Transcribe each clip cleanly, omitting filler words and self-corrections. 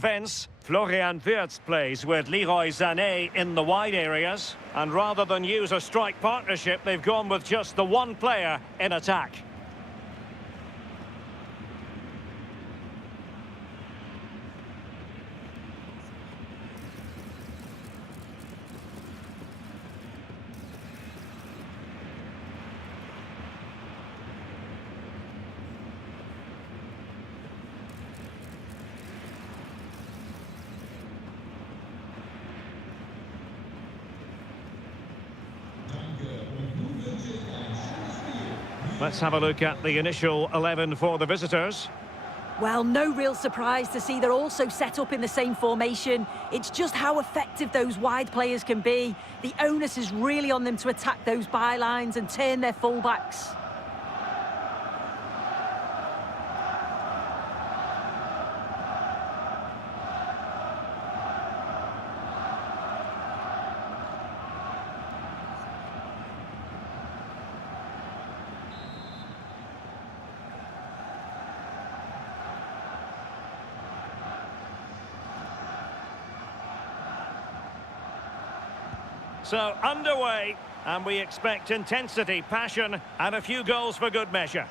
Defence, Florian Wirtz plays with Leroy Sané in the wide areas. And rather than use a strike partnership, they've gone with just the one player in attack. Let's have a look at the initial 11 for the visitors. Well, no real surprise to see they're also set up in the same formation. It's just how effective those wide players can be. The onus is really on them to attack those bylines and turn their fullbacks. So, underway, and we expect intensity, passion, and a few goals for good measure.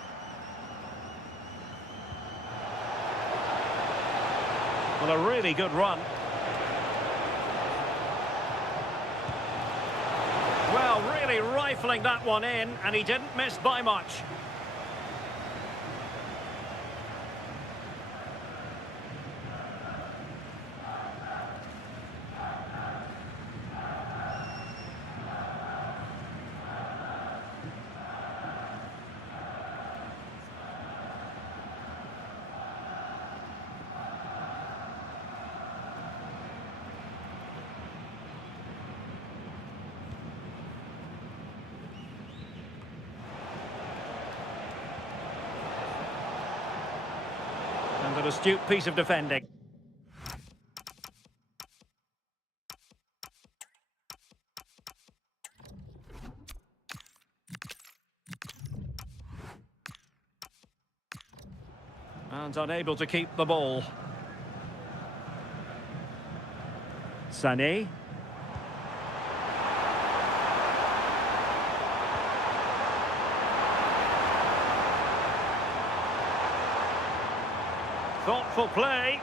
Well, a really good run. Well, really rifling that one in, and he didn't miss by much. And an astute piece of defending. And unable to keep the ball. Sané. Thoughtful play.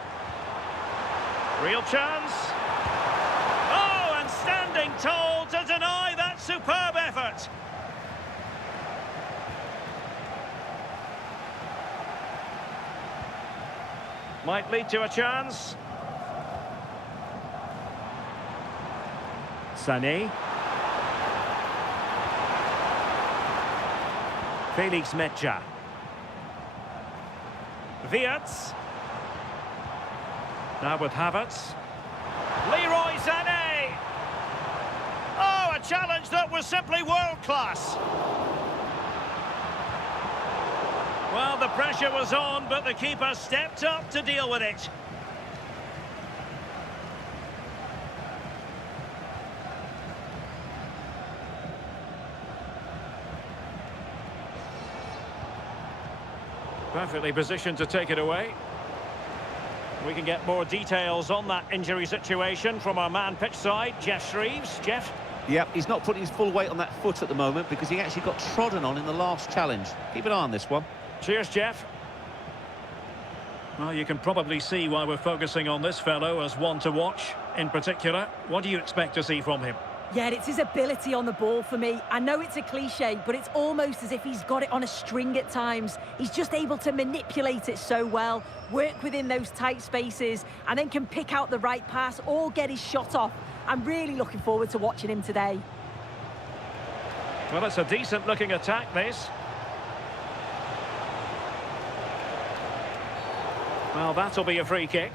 Real chance. Oh, and standing tall to deny that superb effort. Might lead to a chance. Sané. Felix Metja. Wirtz. Now with Havertz. Leroy Sané. Oh, a challenge that was simply world-class. Well, the pressure was on, but the keeper stepped up to deal with it. Perfectly positioned to take it away. We can get more details on that injury situation from our man pitch side, Jeff Shreves. Jeff? Yep, he's not putting his full weight on that foot at the moment because he actually got trodden on in the last challenge. Keep an eye on this one. Cheers, Jeff. Well, you can probably see why we're focusing on this fellow as one to watch. In particular, what do you expect to see from him? Yeah, it's his ability on the ball for me. I know it's a cliche, but it's almost as if he's got it on a string at times. He's just able to manipulate it so well, work within those tight spaces, and then can pick out the right pass or get his shot off. I'm really looking forward to watching him today. Well, it's a decent-looking attack, this. Well, that'll be a free kick.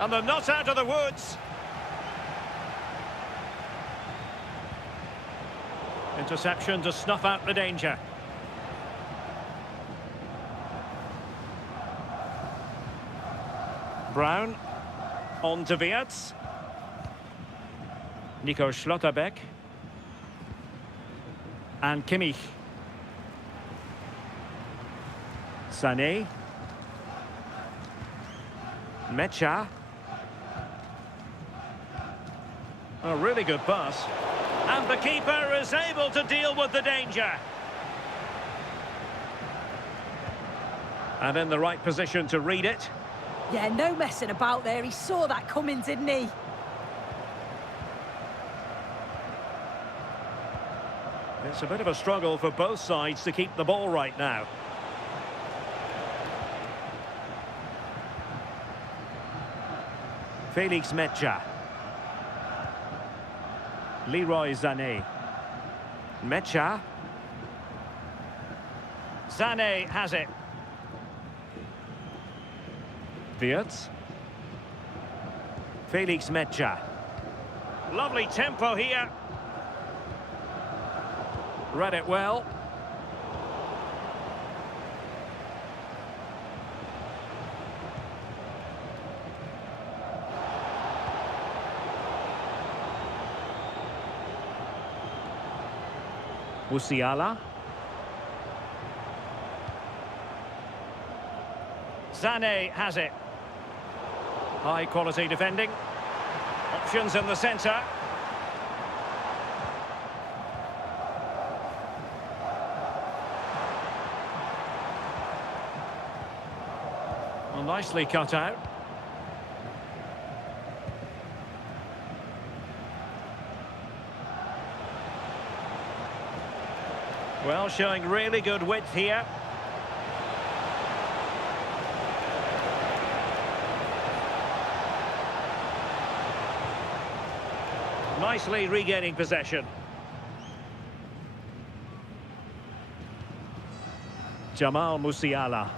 And they're not out of the woods. Interception to snuff out the danger. Brown. On to Wirtz. Nico Schlotterbeck. And Kimmich. Sané. Mecha. A really good pass. And the keeper is able to deal with the danger. And in the right position to read it. Yeah, no messing about there. He saw that coming, didn't he? It's a bit of a struggle for both sides to keep the ball right now. Felix Mecha. Leroy Sané. Mecha. Sané has it. Wirtz. Felix Mecha. Lovely tempo here. Read it well. Musiala. Sané has it. High quality defending. Options in the centre. Well, nicely cut out. Well, showing really good width here. Nicely regaining possession. Jamal Musiala.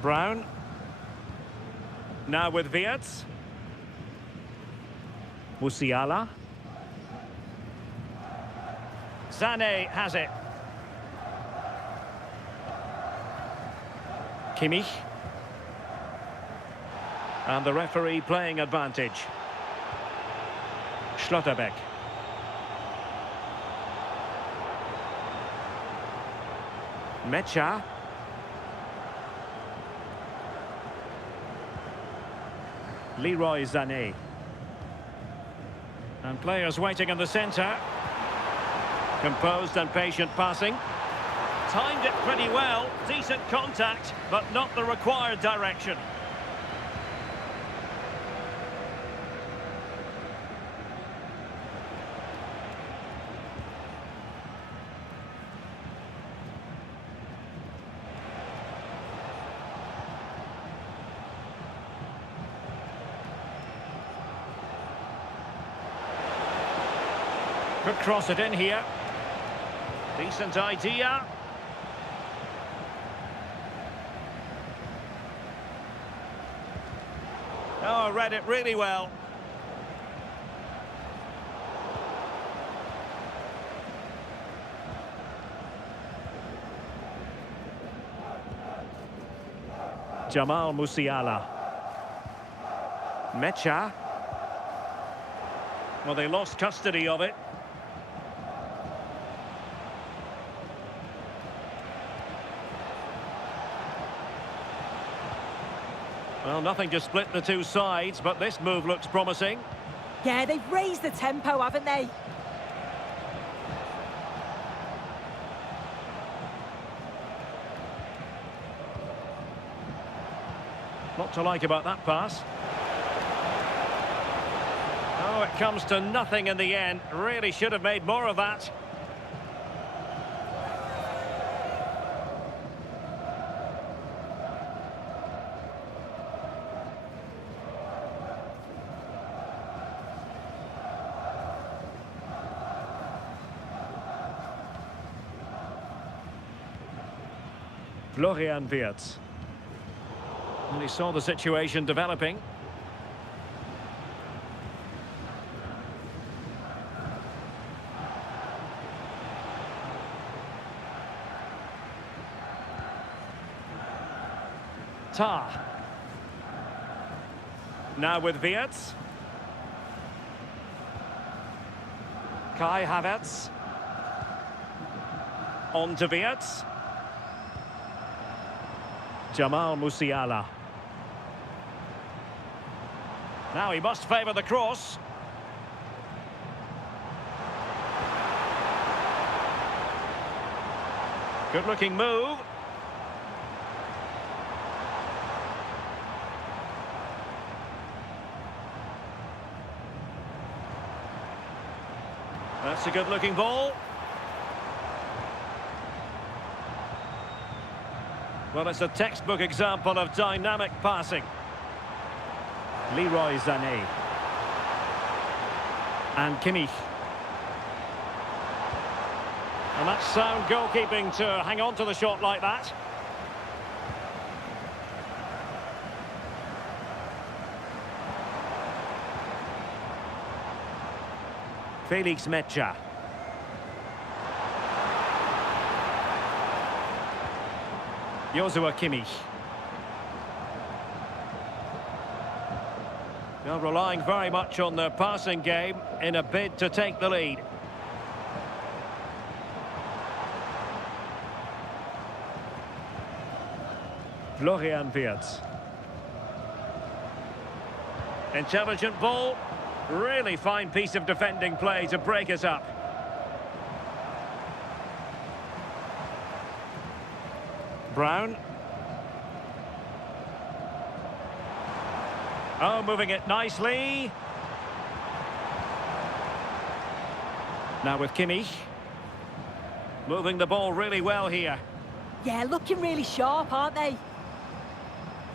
Brown. Now with Wirtz. Musiala. Sané has it. Kimmich. And the referee playing advantage. Schlotterbeck. Mecha. Leroy Sané. And players waiting in the centre. Composed and patient passing. Timed it pretty well. Decent contact, but not the required direction. Could cross it in here. Decent idea. Oh, read it really well. Jamal Musiala. Mecha. Well, they lost custody of it. Well, nothing to split the two sides, but this move looks promising. Yeah, they've raised the tempo, haven't they? Not to like about that pass. Oh, it comes to nothing in the end. Really should have made more of that. Florian Wirtz. And he saw the situation developing. Tah. Now with Wirtz. Kai Havertz. On to Wirtz. Jamal Musiala. Now he must favour the cross. Good looking move. That's a good looking ball. Well, it's a textbook example of dynamic passing. Leroy Sané. And Kimmich. And that's sound goalkeeping to hang on to the shot like that. Felix Mecha. Joshua Kimmich. Now relying very much on their passing game in a bid to take the lead. Florian Wirtz. Intelligent ball. Really fine piece of defending play to break us up. Brown. Oh, moving it nicely. Now with Kimmich. Moving the ball really well here. Yeah, looking really sharp, aren't they?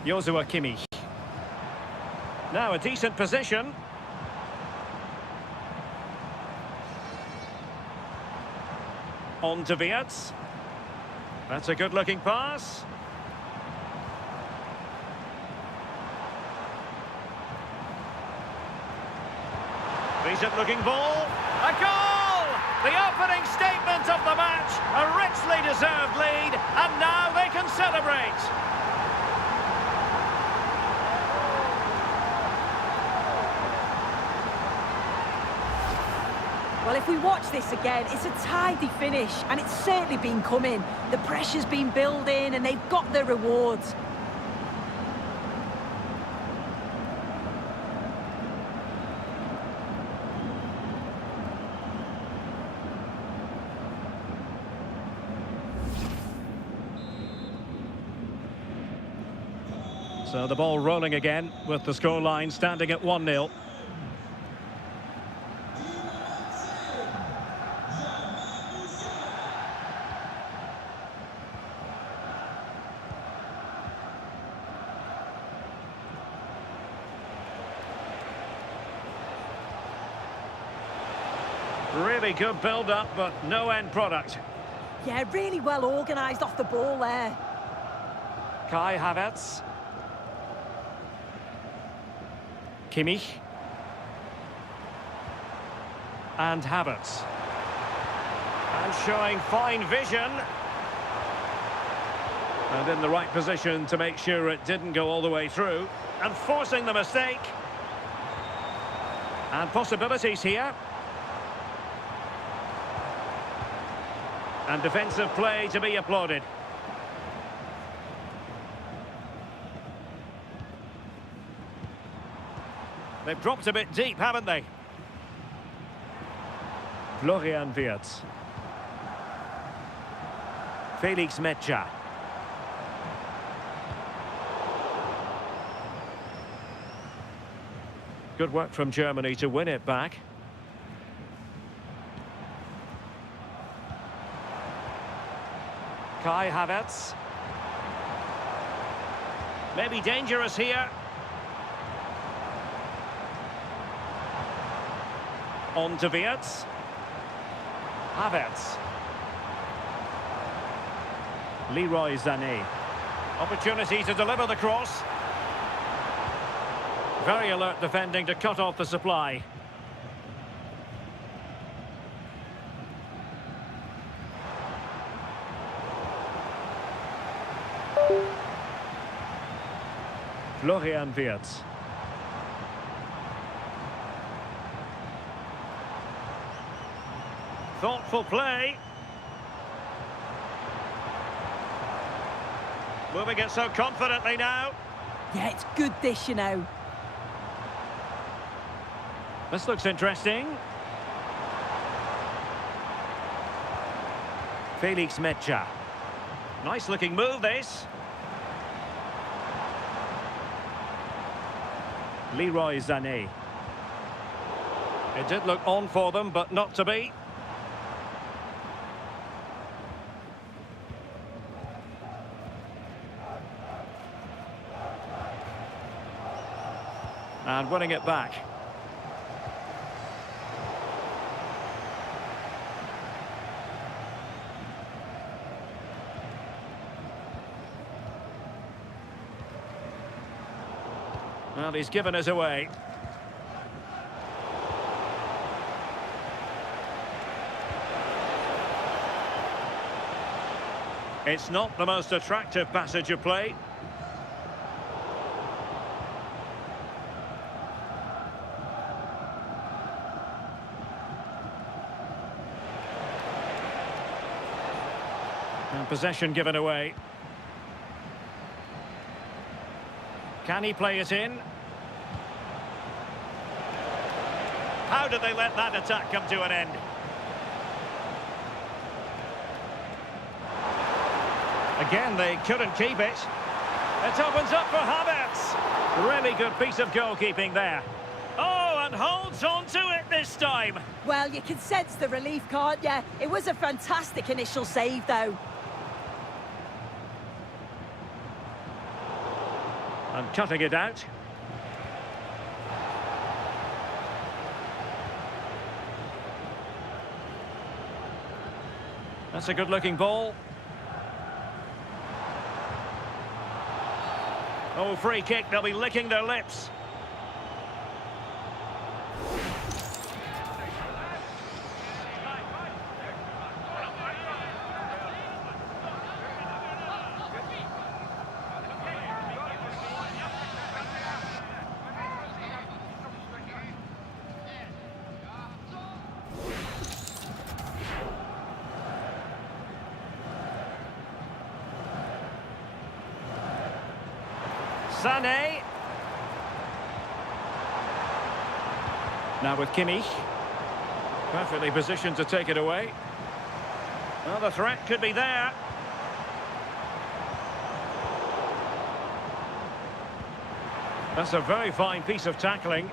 Joshua Kimmich. Now a decent position. On to Wirtz. That's a good-looking pass. Decent-looking ball. A goal! The opening statement of the match. A richly deserved lead, and now they can celebrate. Well, if we watch this again, it's a tidy finish, and it's certainly been coming. The pressure's been building, and they've got their rewards. So the ball rolling again, with the scoreline standing at 1-0. Really good build-up, but no end product. Yeah, really well organised off the ball there. Kai Havertz. Kimmich. And Havertz. And showing fine vision. And in the right position to make sure it didn't go all the way through. And forcing the mistake. And possibilities here. And defensive play to be applauded. They've dropped a bit deep, haven't they? Florian Wirtz. Felix Mecha. Good work from Germany to win it back. Kai Havertz. Maybe dangerous here. On to Wirtz. Havertz. Leroy Sané. Opportunity to deliver the cross. Very alert defending to cut off the supply. Florian Wirtz. Thoughtful play. Moving it so confidently now. Yeah, it's good dish, you know. This looks interesting. Felix Mecha. Nice looking move, this. Leroy Sané. It did look on for them, but not to be. And winning it back. Well, he's given us away. It's not the most attractive passage of play. And possession given away. Can he play it in? How did they let that attack come to an end? Again, they couldn't keep it. It opens up for Havertz. Really good piece of goalkeeping there. Oh, and holds on to it this time. Well, you can sense the relief, can't you? It was a fantastic initial save, though. And cutting it out. That's a good-looking ball. Oh, free kick. They'll be licking their lips. Sané. Now with Kimmich. Perfectly positioned to take it away. Well, the threat could be there. That's a very fine piece of tackling.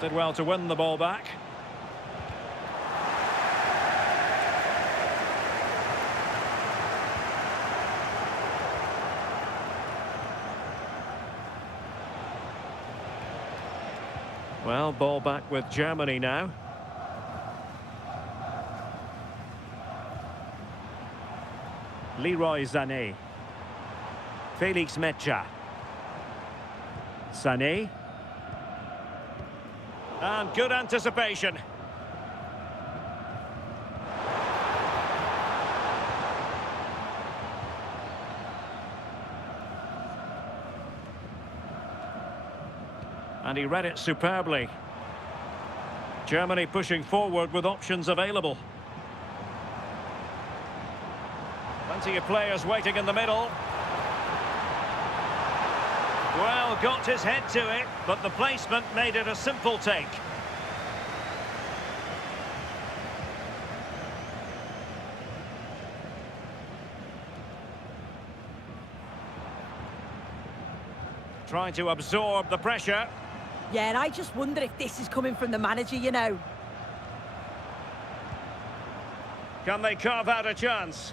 Did well to win the ball back. Well, ball back with Germany now. Leroy Sané. Felix Mecha. Sané. And good anticipation. And he read it superbly. Germany pushing forward with options available. Plenty of players waiting in the middle. Well, got his head to it, but the placement made it a simple take. Trying to absorb the pressure. Yeah, and I just wonder if this is coming from the manager, you know. Can they carve out a chance?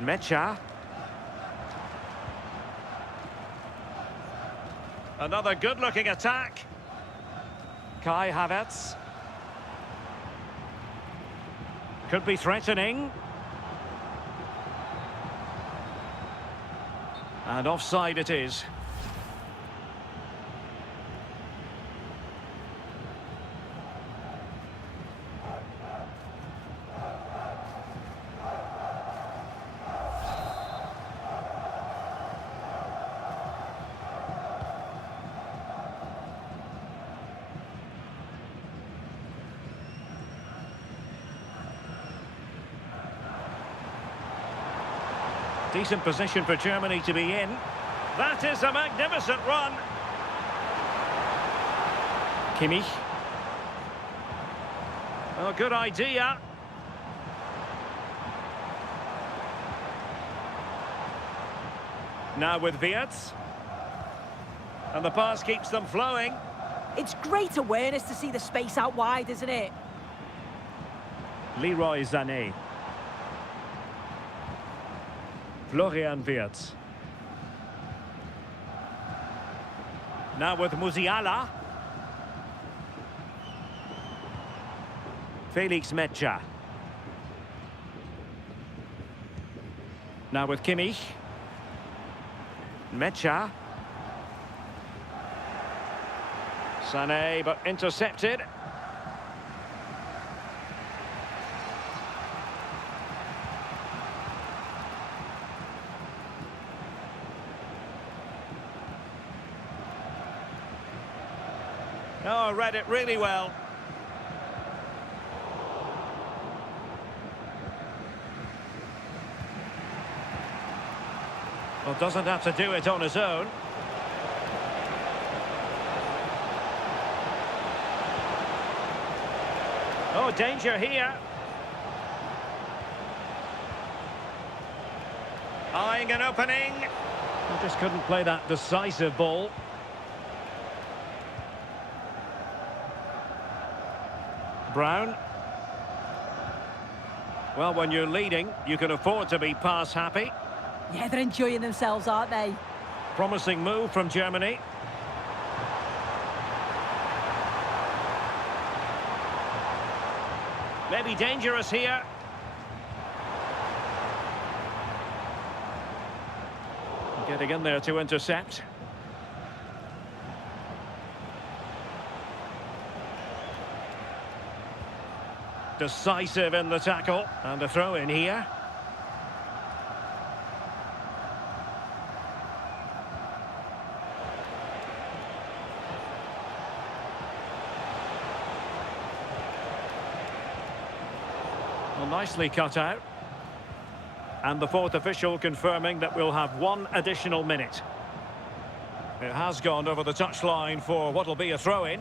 Mecha. Another good-looking attack. Kai Havertz. Could be threatening. And offside it is. Decent position for Germany to be in. That is a magnificent run. Kimmich. Oh, good idea. Now with Wirtz. And the pass keeps them flowing. It's great awareness to see the space out wide, isn't it? Leroy Sané. Florian Wirtz. Now with Musiala. Felix Metscher. Now with Kimmich. Metscher. Sané, but intercepted. Oh, read it really well. Well, doesn't have to do it on his own. Oh, danger here. Eyeing an opening. He just couldn't play that decisive ball. Brown. Well, when you're leading, you can afford to be pass happy. Yeah, they're enjoying themselves, aren't they? Promising move from Germany. Maybe dangerous here. Getting in there to intercept. Decisive in the tackle. And a throw in here. Well, nicely cut out. And the fourth official confirming that we'll have one additional minute. It has gone over the touchline for what'll be a throw-in.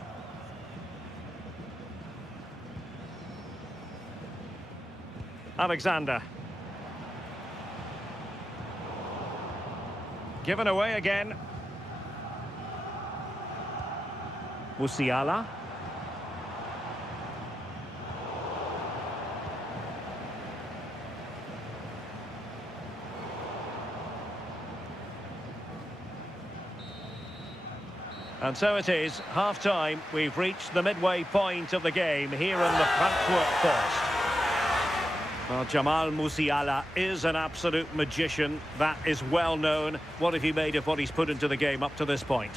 Alexander. Given away again. Musiala. And so it is, half-time. We've reached the midway point of the game here in the Frankfurt Forest. Well, Jamal Musiala is an absolute magician. That is well known. What have you made of what he's put into the game up to this point?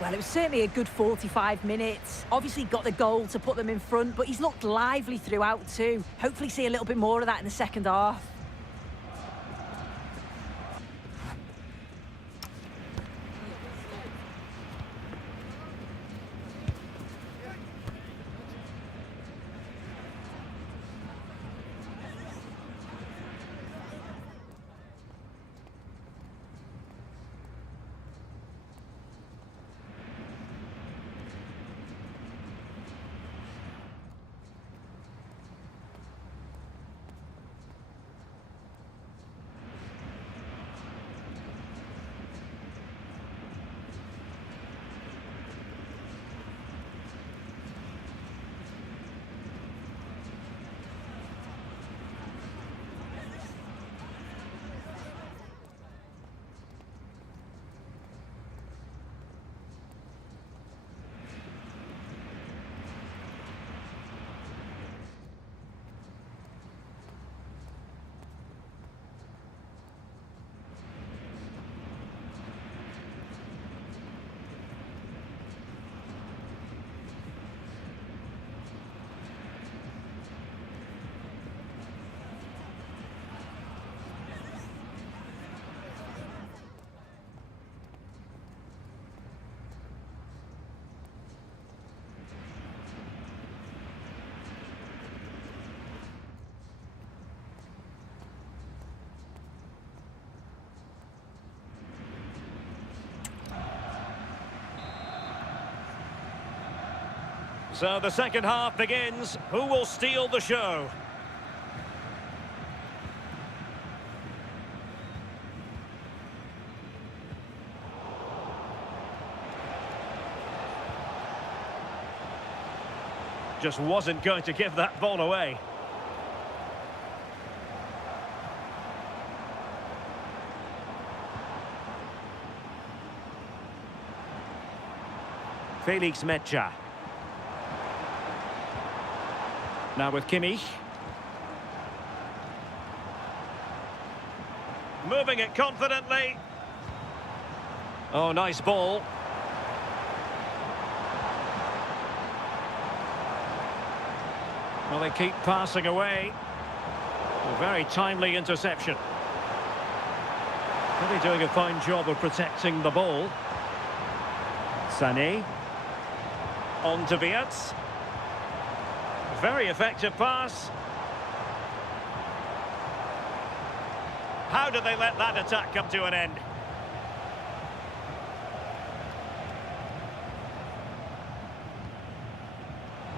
Well, it was certainly a good 45 minutes. Obviously got the goal to put them in front, but he's looked lively throughout too. Hopefully see a little bit more of that in the second half. So the second half begins. Who will steal the show? Just wasn't going to give that ball away. Felix Mecha. Now with Kimmich. Moving it confidently. Oh, nice ball. Well, they keep passing away. A very timely interception. Really doing a fine job of protecting the ball. Sané. On to Wirtz. Very effective pass. How did they let that attack come to an end?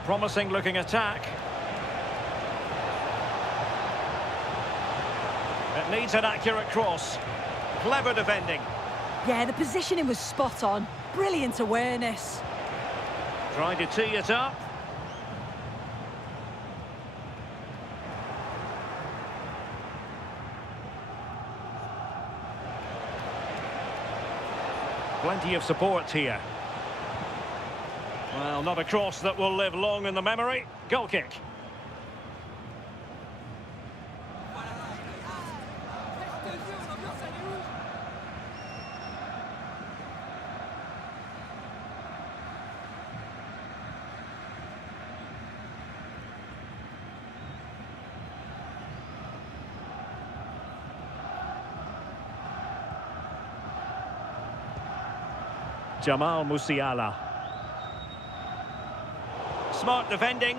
Promising looking attack. It needs an accurate cross. Clever defending. Yeah, the positioning was spot on. Brilliant awareness. Trying to tee it up. Plenty of support here. Well, not a cross that will live long in the memory. Goal kick. Jamal Musiala. Smart defending.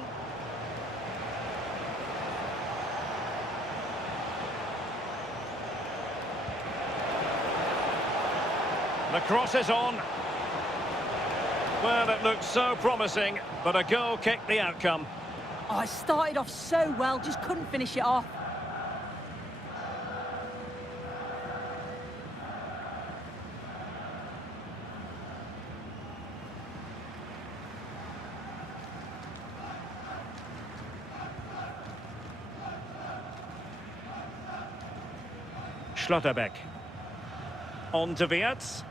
The cross is on. Well, it looked so promising, but a goal kicked the outcome. Oh, it started off so well, just couldn't finish it off. Schlotterbeck. On to Wirtz.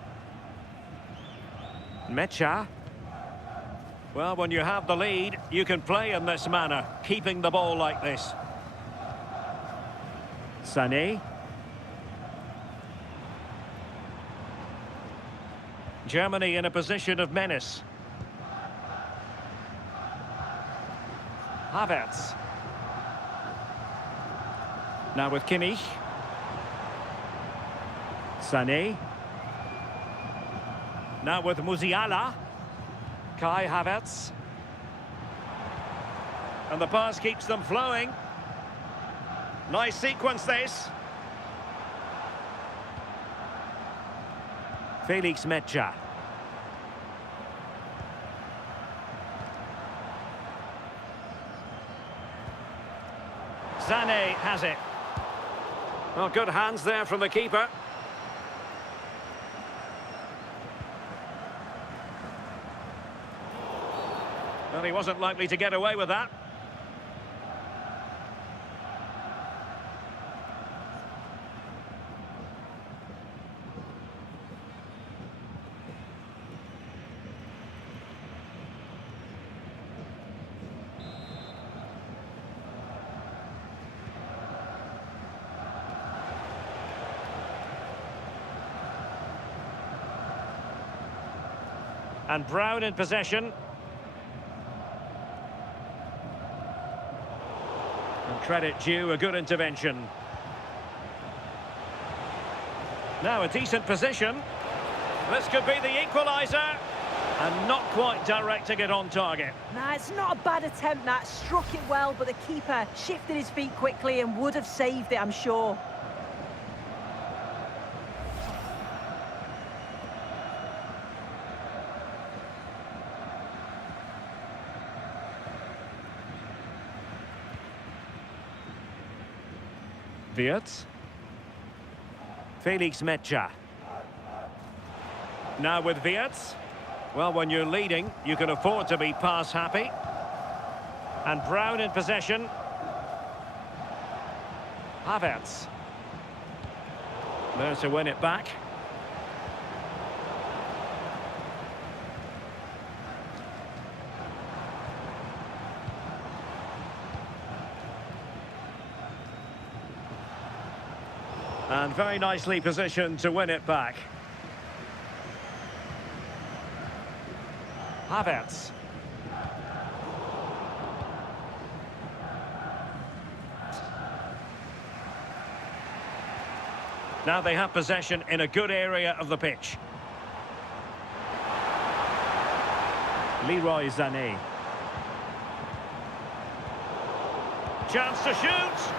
Mecha. Well, when you have the lead, you can play in this manner, keeping the ball like this. Sané. Germany in a position of menace. Havertz. Now with Kimmich. Sané. Now with Musiala. Kai Havertz. And the pass keeps them flowing. Nice sequence this. Felix Mecha. Sané has it. Well, good hands there from the keeper. Well, he wasn't likely to get away with that. And Brown in possession. And credit due, a good intervention. Now a decent position. This could be the equaliser. And not quite directing it on target. Nah, it's not a bad attempt, that. Struck it well, but the keeper shifted his feet quickly and would have saved it, I'm sure. Wirtz. Felix Mecha. Now with Wirtz. Well, when you're leading, you can afford to be pass happy. And Brown in possession. Havertz. There to win it back. And very nicely positioned to win it back. Havertz. Now they have possession in a good area of the pitch. Leroy Sané. Chance to shoot.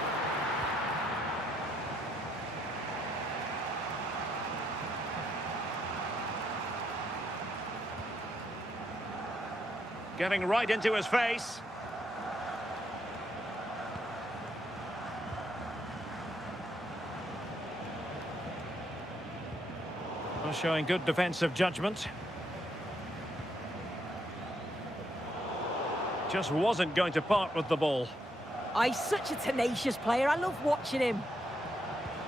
Getting right into his face. Well, showing good defensive judgment. Just wasn't going to part with the ball. Oh, he's such a tenacious player. I love watching him.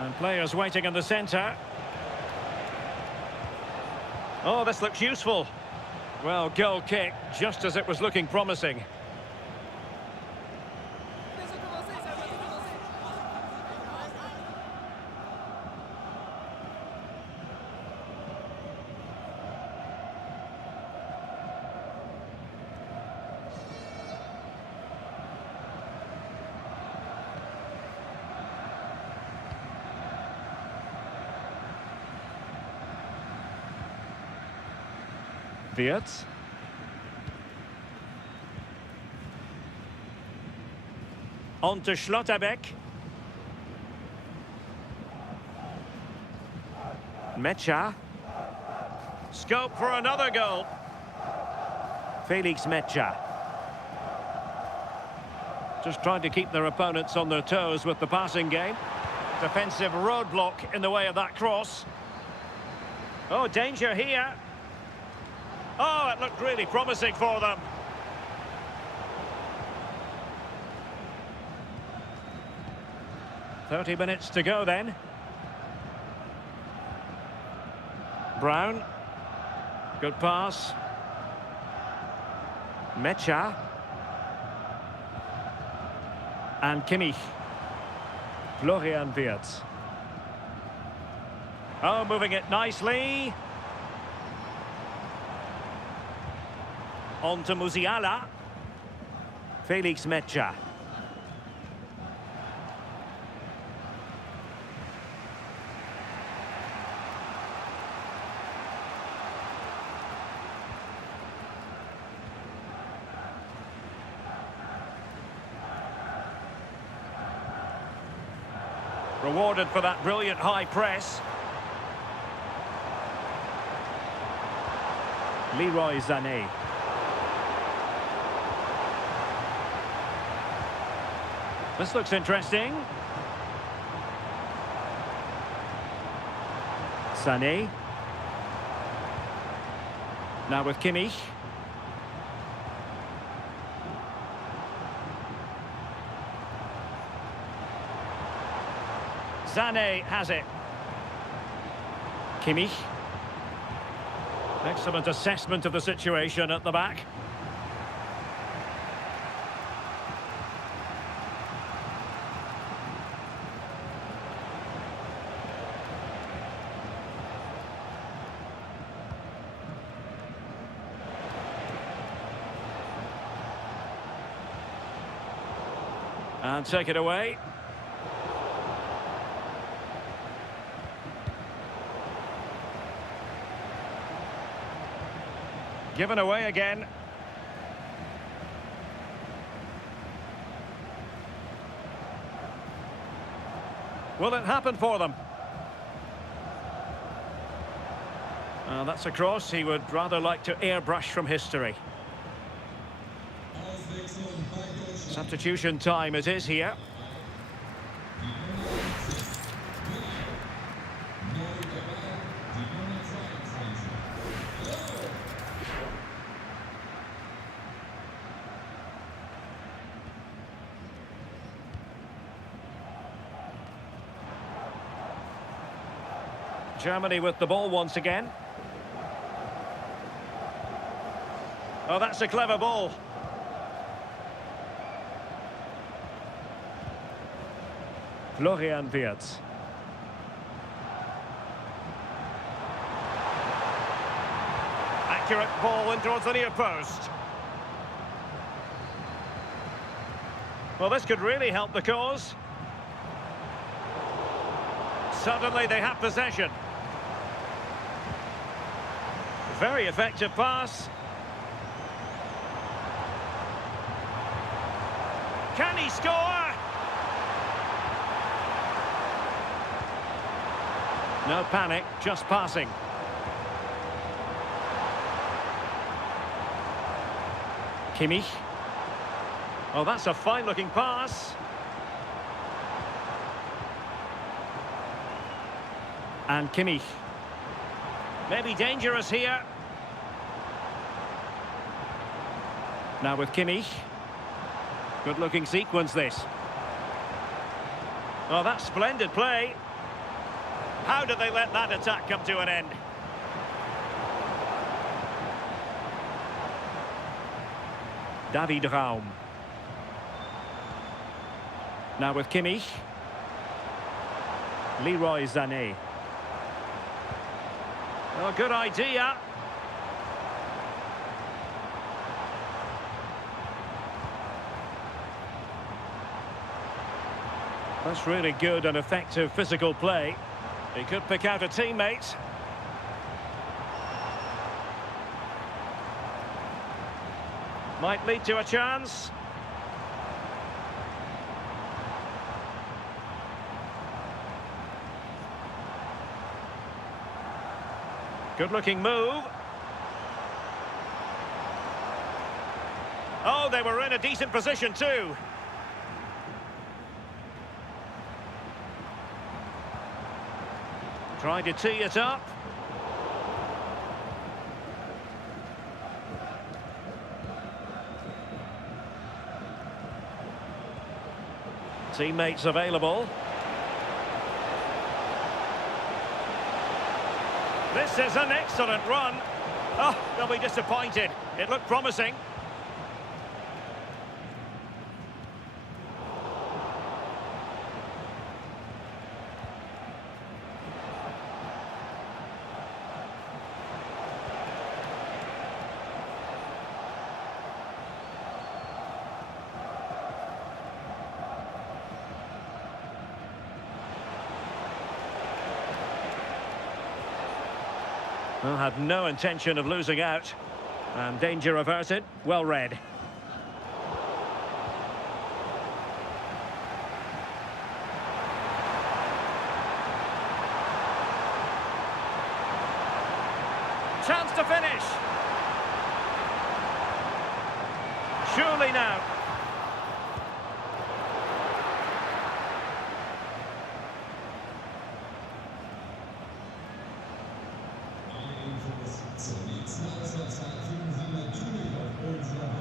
And players waiting in the centre. Oh, this looks useful. Well, goal kick, just as it was looking promising. Wirtz. On to Schlotterbeck. Mecha. Scope for another goal. Felix Mecha. Just trying to keep their opponents on their toes with the passing game. Defensive roadblock in the way of that cross. Oh, danger here. Oh, it looked really promising for them. "30 minutes to go then. Brown. Good pass. Mecha. And Kimmich. Florian Wirtz. Oh, moving it nicely. On to Musiala. Felix Mecha. Rewarded for that brilliant high press. Leroy Sané. This looks interesting. Sané. Now with Kimmich. Sané has it. Kimmich. Excellent assessment of the situation at the back. And take it away. Given away again. Will it happen for them? That's a cross he would rather like to airbrush from history. Substitution time it is here. Germany with the ball once again. Oh, that's a clever ball. Florian Wirtz. Accurate ball in towards the near post. Well, this could really help the cause. Suddenly they have possession. Very effective pass. Can he score? No panic, just passing. Kimmich. Oh, that's a fine-looking pass. And Kimmich. Maybe dangerous here. Now with Kimmich. Good-looking sequence, this. Oh, that's splendid play. How did they let that attack come to an end? David Raum. Now with Kimmich. Leroy Sané. Oh, good idea. That's really good and effective physical play. He could pick out a teammate. Might lead to a chance. Good-looking move. Oh, they were in a decent position too. Trying to tee it up. Teammates available. This is an excellent run. Oh, they'll be disappointed. It looked promising. Well, had no intention of losing out. And danger averted. Well read. Chance to finish. Surely now.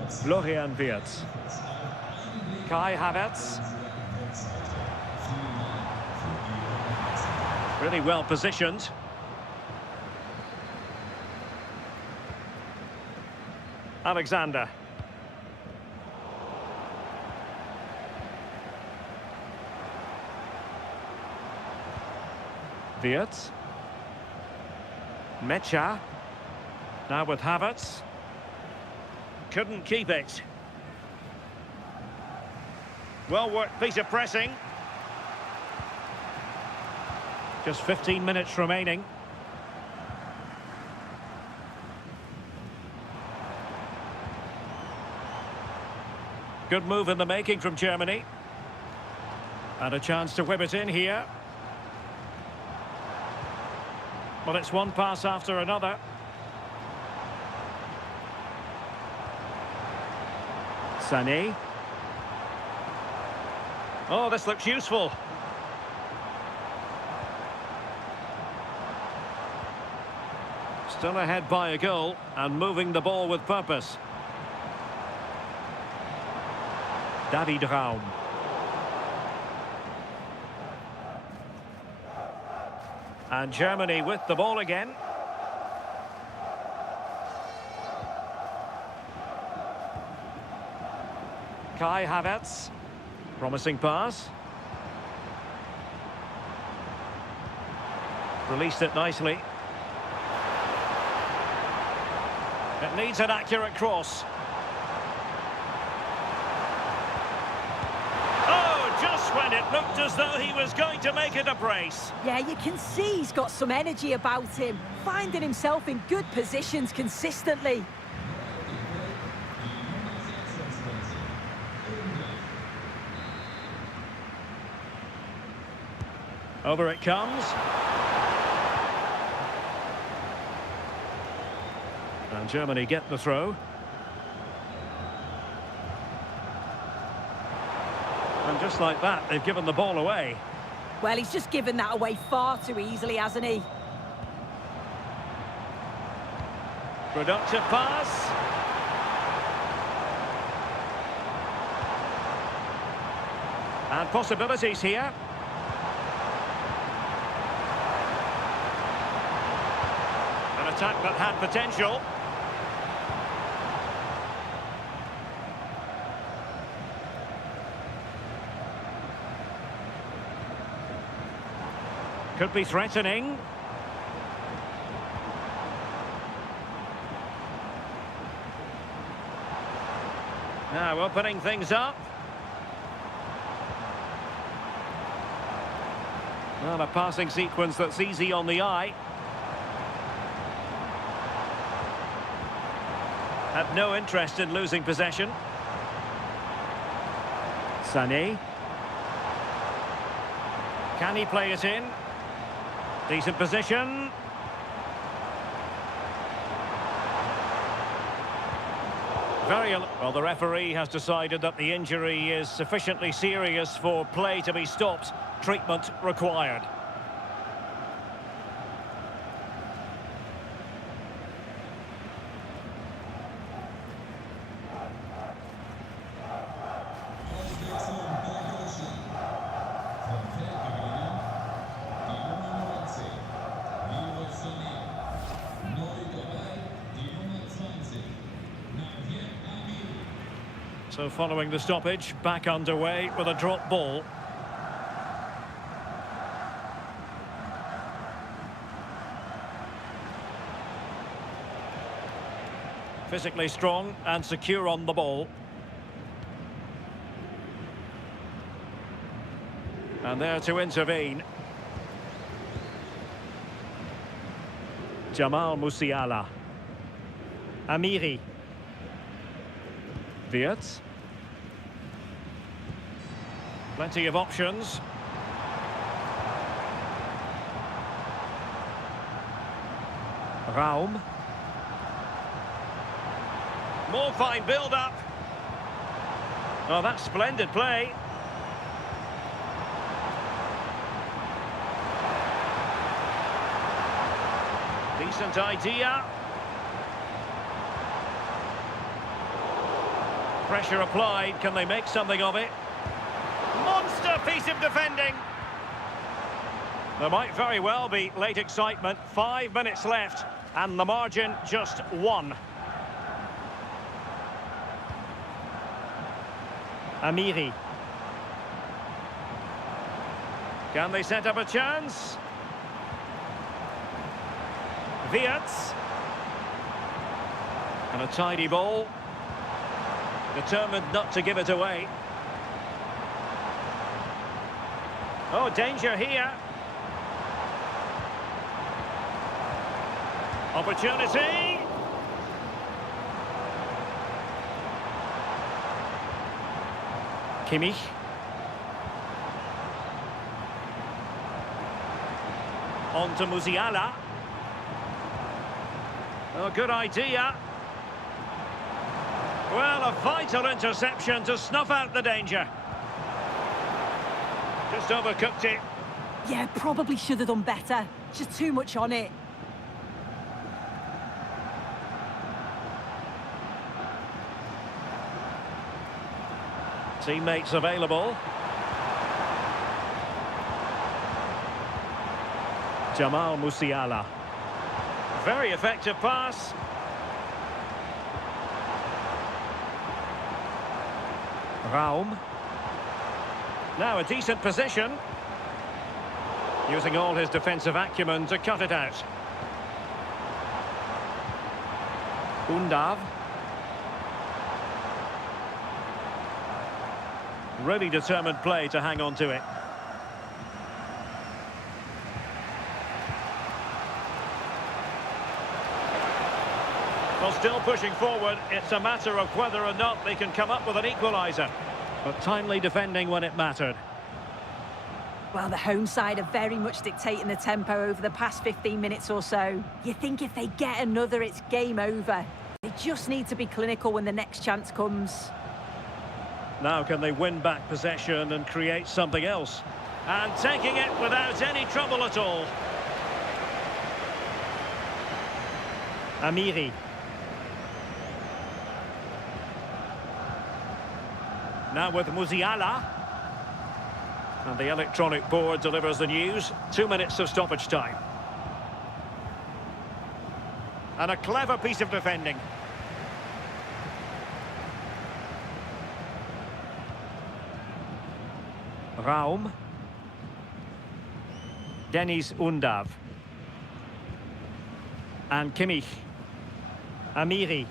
Florian Wirtz. Kai Havertz. Really well positioned. Alexander. Wirtz. Mecha. Now with Havertz. Couldn't keep it. Well worked piece of pressing. Just 15 minutes remaining. Good move in the making from Germany. And a chance to whip it in here. Well, it's one pass after another. Sané. Oh, this looks useful. Still ahead by a goal and moving the ball with purpose. David Raum. And Germany with the ball again. Kai Havertz. Promising pass. Released it nicely. It needs an accurate cross. Oh, just when it looked as though he was going to make it a brace. Yeah, you can see he's got some energy about him, finding himself in good positions consistently. Over it comes. And Germany get the throw. And just like that, they've given the ball away. Well, he's just given that away far too easily, hasn't he? Productive pass. And possibilities here. An attack that had potential. Could be threatening. Now opening things up. Well, a passing sequence that's easy on the eye. Had no interest in losing possession. Sané. Can he play it in? Decent position. Well, the referee has decided that the injury is sufficiently serious for play to be stopped. Treatment required. So following the stoppage, back underway with a drop ball. Physically strong and secure on the ball. And there to intervene. Jamal Musiala. Amiri. Wirtz. Plenty of options. Raum. More fine build-up. Oh, that's splendid play. Decent idea. Pressure applied. Can they make something of it? Monster piece of defending. There might very well be late excitement. 5 minutes left, and the margin just 1. Amiri. Can they set up a chance? Wirtz. And a tidy ball. Determined not to give it away. Oh, danger here. Opportunity. Kimmich. On to Musiala. Oh, good idea. Well, a vital interception to snuff out the danger. Just overcooked it. Yeah, probably should have done better. Just too much on it. Teammates available. Jamal Musiala. Very effective pass. Raum. Now a decent position. Using all his defensive acumen to cut it out. Undav. Really determined play to hang on to it. Well, still pushing forward. It's a matter of whether or not they can come up with an equaliser. But timely defending when it mattered. Well, the home side are very much dictating the tempo over the past 15 minutes or so. You think if they get another, it's game over. They just need to be clinical when the next chance comes. Now can they win back possession and create something else? And taking it without any trouble at all. Amiri. Now with Musiala. And the electronic board delivers the news. 2 minutes of stoppage time. And a clever piece of defending. Raum. Deniz Undav. And Kimmich. Amiri.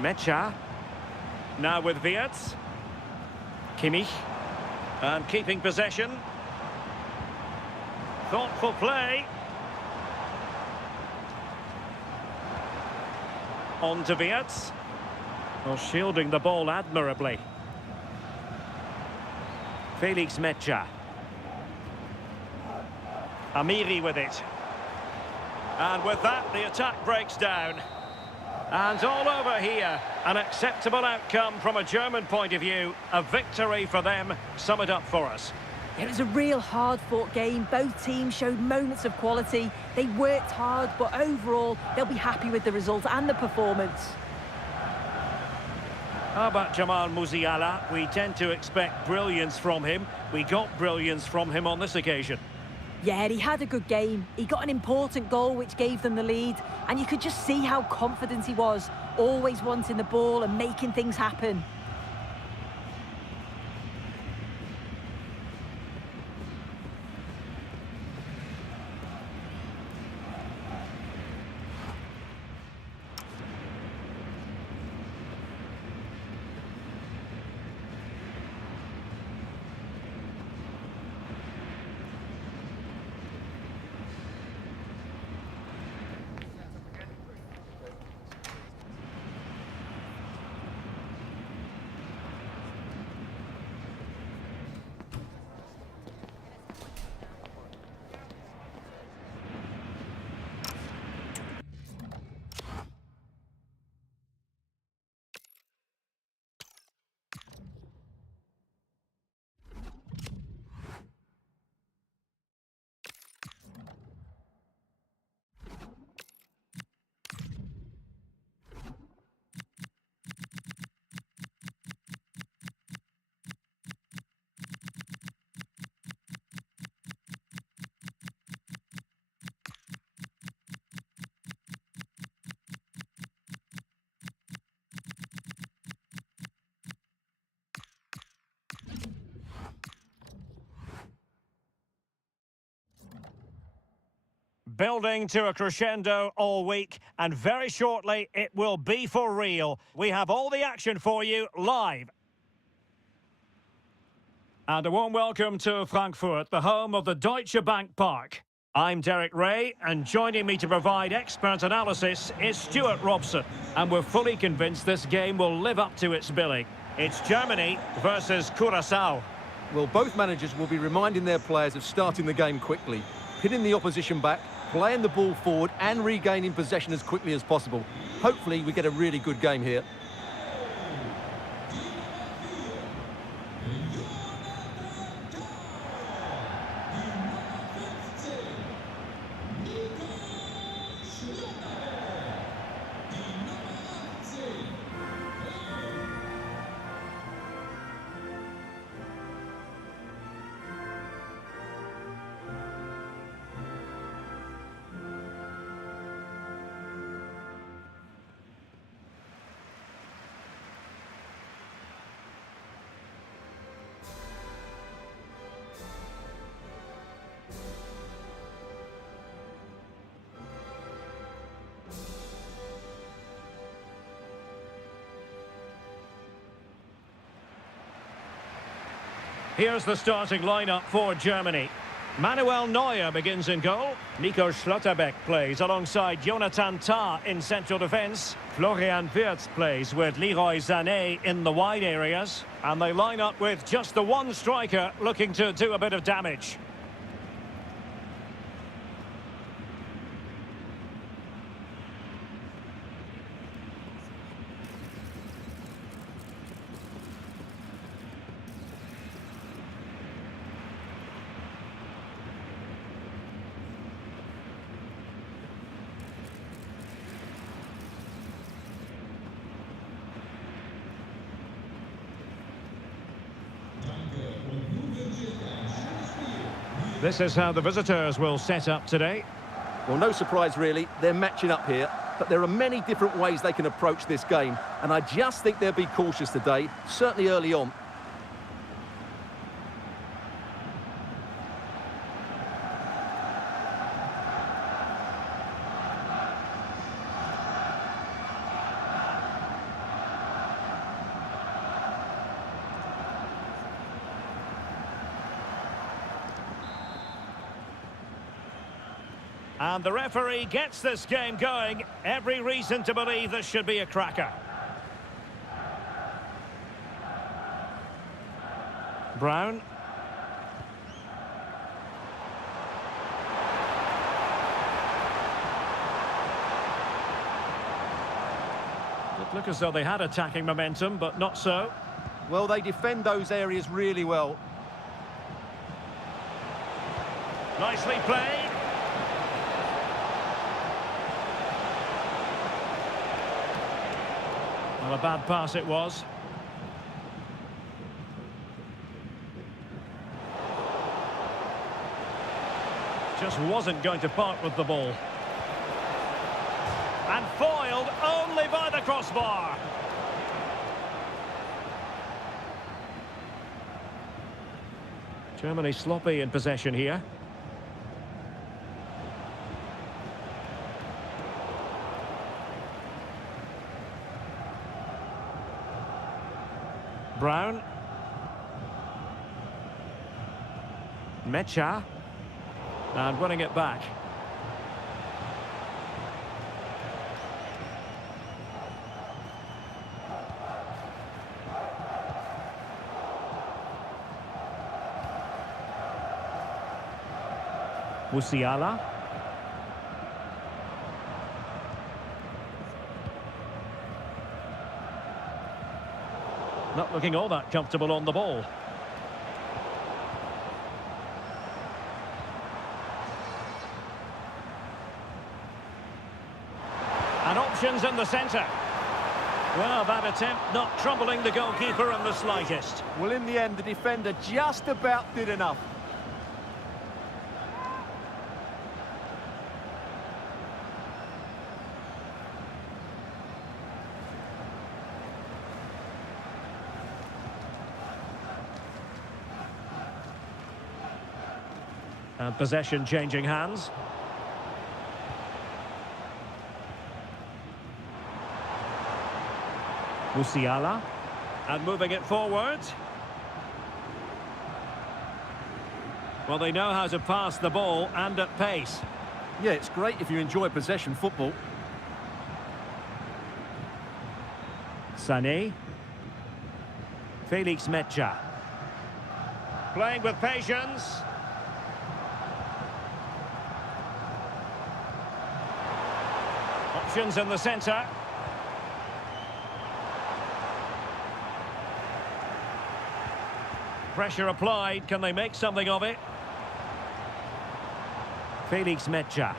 Mecha. Now with Wirtz. Kimmich. And keeping possession. Thoughtful play. On to Wirtz. Well, shielding the ball admirably. Felix Mecha. Amiri with it. And with that, the attack breaks down. And all over here, an acceptable outcome from a German point of view. A victory for them. Sum it up for us. It was a real hard-fought game. Both teams showed moments of quality. They worked hard, but overall, they'll be happy with the result and the performance. How about Jamal Musiala? We tend to expect brilliance from him. We got brilliance from him on this occasion. Yeah, he had a good game. He got an important goal which gave them the lead. And you could just see how confident he was, always wanting the ball and making things happen. Building to a crescendo all week, and very shortly it will be for real. We have all the action for you live. And a warm welcome to Frankfurt, the home of the Deutsche Bank Park. I'm Derek Ray, and joining me to provide expert analysis is Stuart Robson. And we're fully convinced this game will live up to its billing. It's Germany versus Curacao. Well, both managers will be reminding their players of starting the game quickly, pinning the opposition back, playing the ball forward and regaining possession as quickly as possible. Hopefully we get a really good game here. Here's the starting lineup for Germany. Manuel Neuer begins in goal. Nico Schlotterbeck plays alongside Jonathan Tah in central defence. Florian Wirtz plays with Leroy Sané in the wide areas. And they line up with just the one striker looking to do a bit of damage. This is how the visitors will set up today. Well, no surprise really, they're matching up here, but there are many different ways they can approach this game, and I just think they'll be cautious today, certainly early on. And the referee gets this game going. Every reason to believe this should be a cracker. Brown. It looked as though they had attacking momentum, but not so. Well, they defend those areas really well. Nicely played. Well, a bad pass it was. Just wasn't going to part with the ball. And foiled only by the crossbar. Germany sloppy in possession here. Brown. Mecha. And winning it back. Musiala. Not looking all that comfortable on the ball. And options in the centre. Well, that attempt not troubling the goalkeeper in the slightest. Well, in the end, the defender just about did enough. And possession changing hands. Musiala. And moving it forward. Well, they know how to pass the ball and at pace. Yeah, it's great if you enjoy possession football. Sané. Felix Mecha. Playing with patience. Options in the centre. Pressure applied. Can they make something of it? Felix Mecha.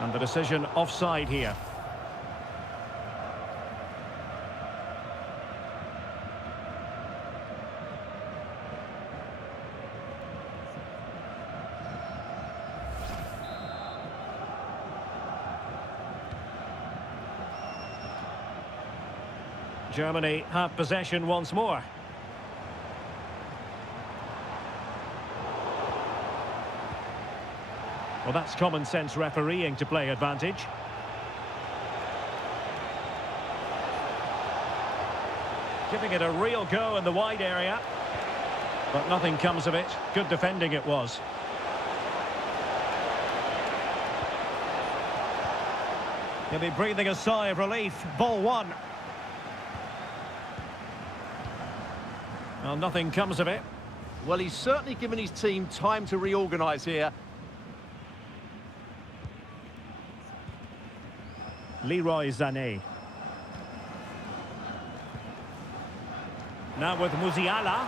And the decision offside here. Germany have possession once more. Well, that's common sense refereeing to play advantage. Giving it a real go in the wide area. But nothing comes of it. Good defending it was. He'll be breathing a sigh of relief. Ball one. Well, nothing comes of it. Well, he's certainly given his team time to reorganise here. Leroy Sané. Now with Musiala.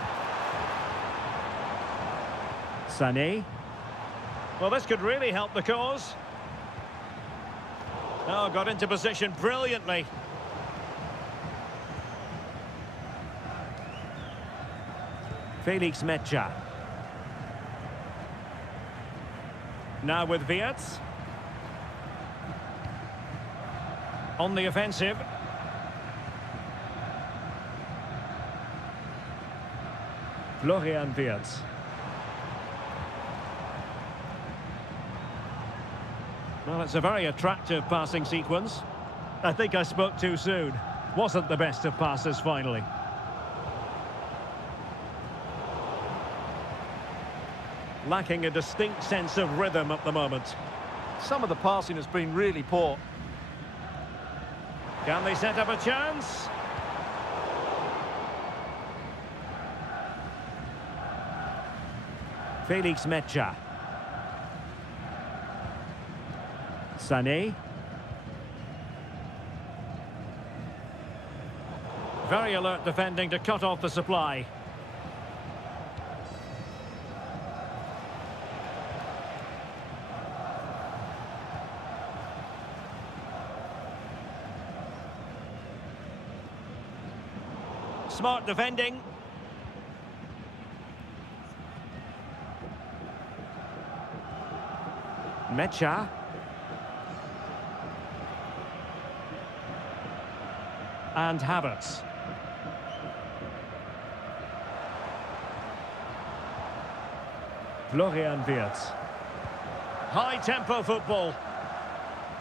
Sané. Well, this could really help the cause. Oh, got into position brilliantly. Felix Mecha. Now with Wirtz. On the offensive. Florian Wirtz. Well, it's a very attractive passing sequence. I think I spoke too soon. Wasn't the best of passes finally. Lacking a distinct sense of rhythm at the moment. Some of the passing has been really poor. Can they set up a chance? Felix Mecha. Sané. Very alert defending to cut off the supply. Smart defending. Mecha. And Havertz. Florian Wirtz. High-tempo football.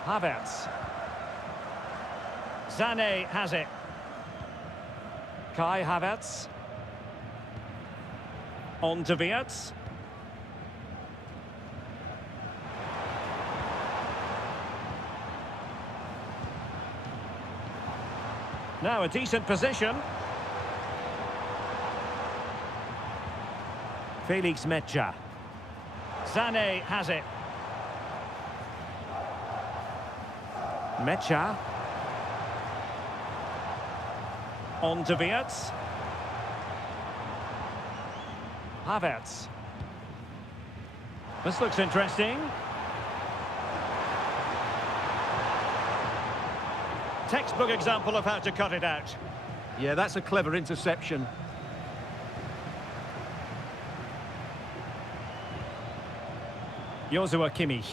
Havertz. Sané has it. Kai Havertz. On to Wirtz. Now a decent position. Felix Mecha. Sané has it. Mecha. On to Wirtz. Havertz. This looks interesting. Textbook example of how to cut it out. Yeah, that's a clever interception. Joshua Kimmich.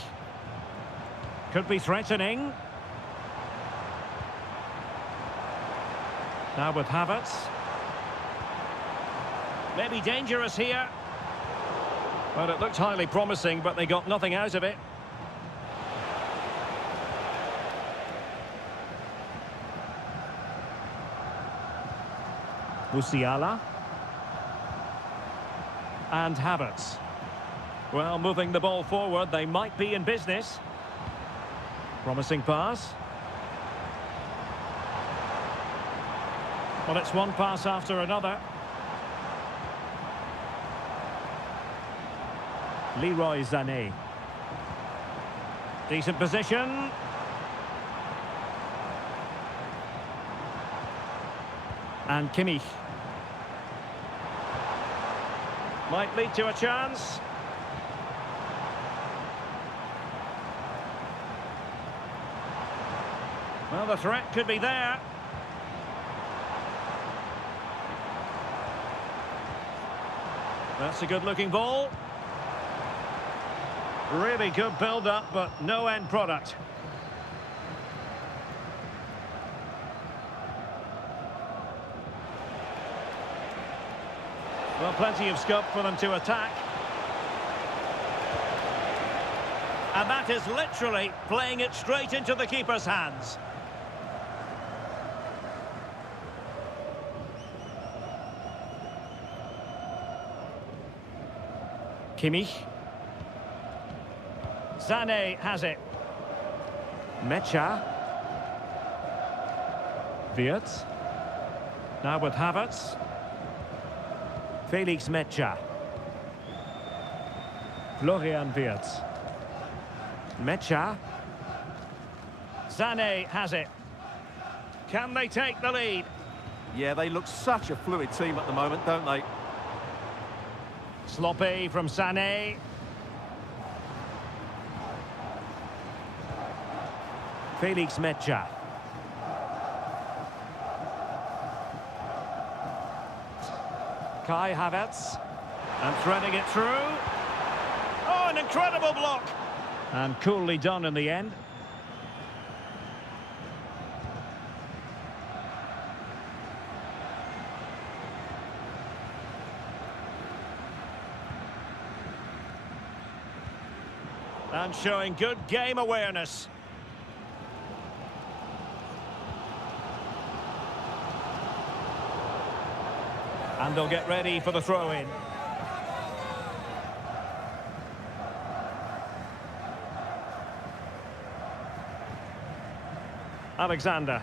Could be threatening. Now with Havertz. Maybe dangerous here. Well, it looked highly promising, but they got nothing out of it. Musiala. And Havertz. Well, moving the ball forward, they might be in business. Promising pass. Well, it's one pass after another. Leroy Sané. Decent position. And Kimmich. Might lead to a chance. Well, the threat could be there. That's a good-looking ball. Really good build-up, but no end product. Well, plenty of scope for them to attack. And that is literally playing it straight into the keeper's hands. Kimmich. Sané has it. Mecha. Wirtz. Now with Havertz. Felix Mecha. Florian Wirtz. Mecha. Sané has it. Can they take the lead? Yeah, they look such a fluid team at the moment, don't they? Sloppy from Sané. Felix Mecha. Kai Havertz. And threading it through. Oh, an incredible block. And coolly done in the end. And showing good game awareness. And they'll get ready for the throw-in. Alexander.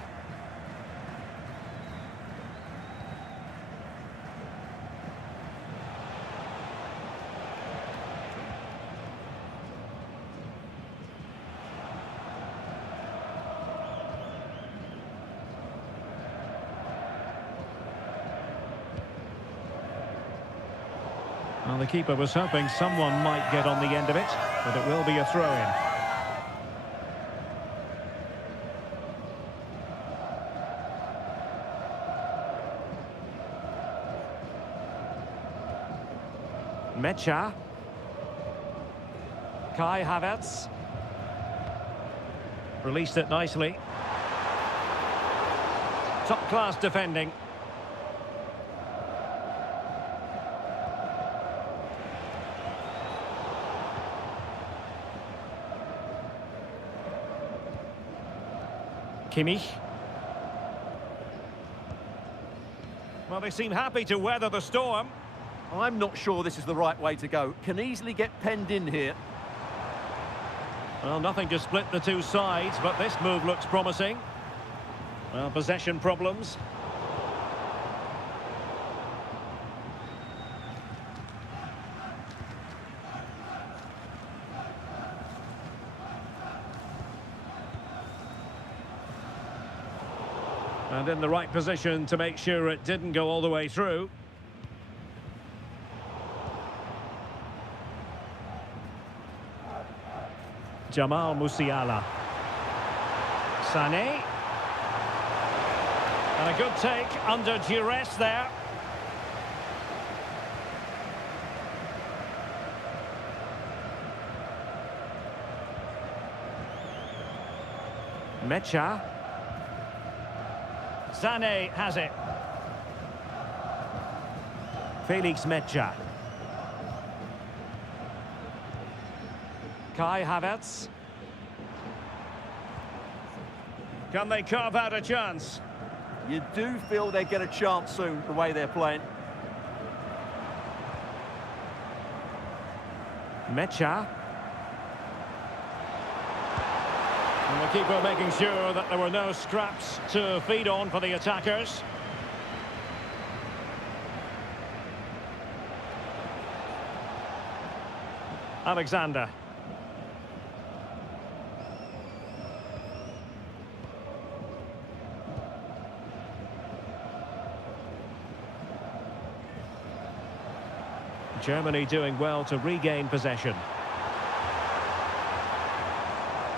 Well, the keeper was hoping someone might get on the end of it, but it will be a throw-in. Mecha. Kai Havertz. Released it nicely. Top-class defending. Kimmich. Well, they seem happy to weather the storm. I'm not sure this is the right way to go. Can easily get penned in here. Well, nothing to split the two sides, but this move looks promising. Well, possession problems. And in the right position to make sure it didn't go all the way through. Jamal Musiala. Sané. And a good take under duress there. Mecha. Sané has it. Felix Mecha. Kai Havertz. Can they carve out a chance? You do feel they get a chance soon, the way they're playing. Mecha. And the keeper making sure that there were no scraps to feed on for the attackers. Alexander. Germany doing well to regain possession.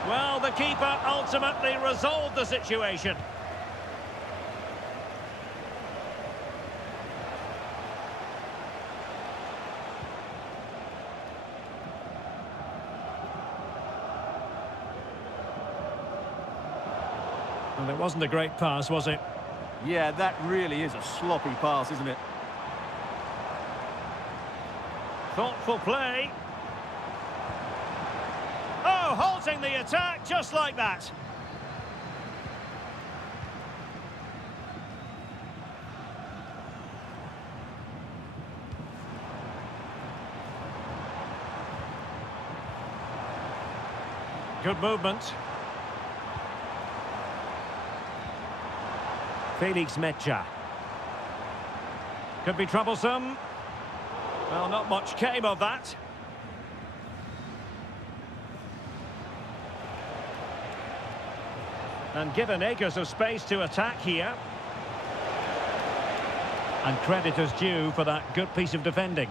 Well, the keeper ultimately resolved the situation. Well, it wasn't a great pass, was it? Yeah, that really is a sloppy pass, isn't it? Thoughtful play. Oh, halting the attack just like that. Good movement. Felix Mecha. Could be troublesome. Well, not much came of that. And given acres of space to attack here. And credit is due for that good piece of defending.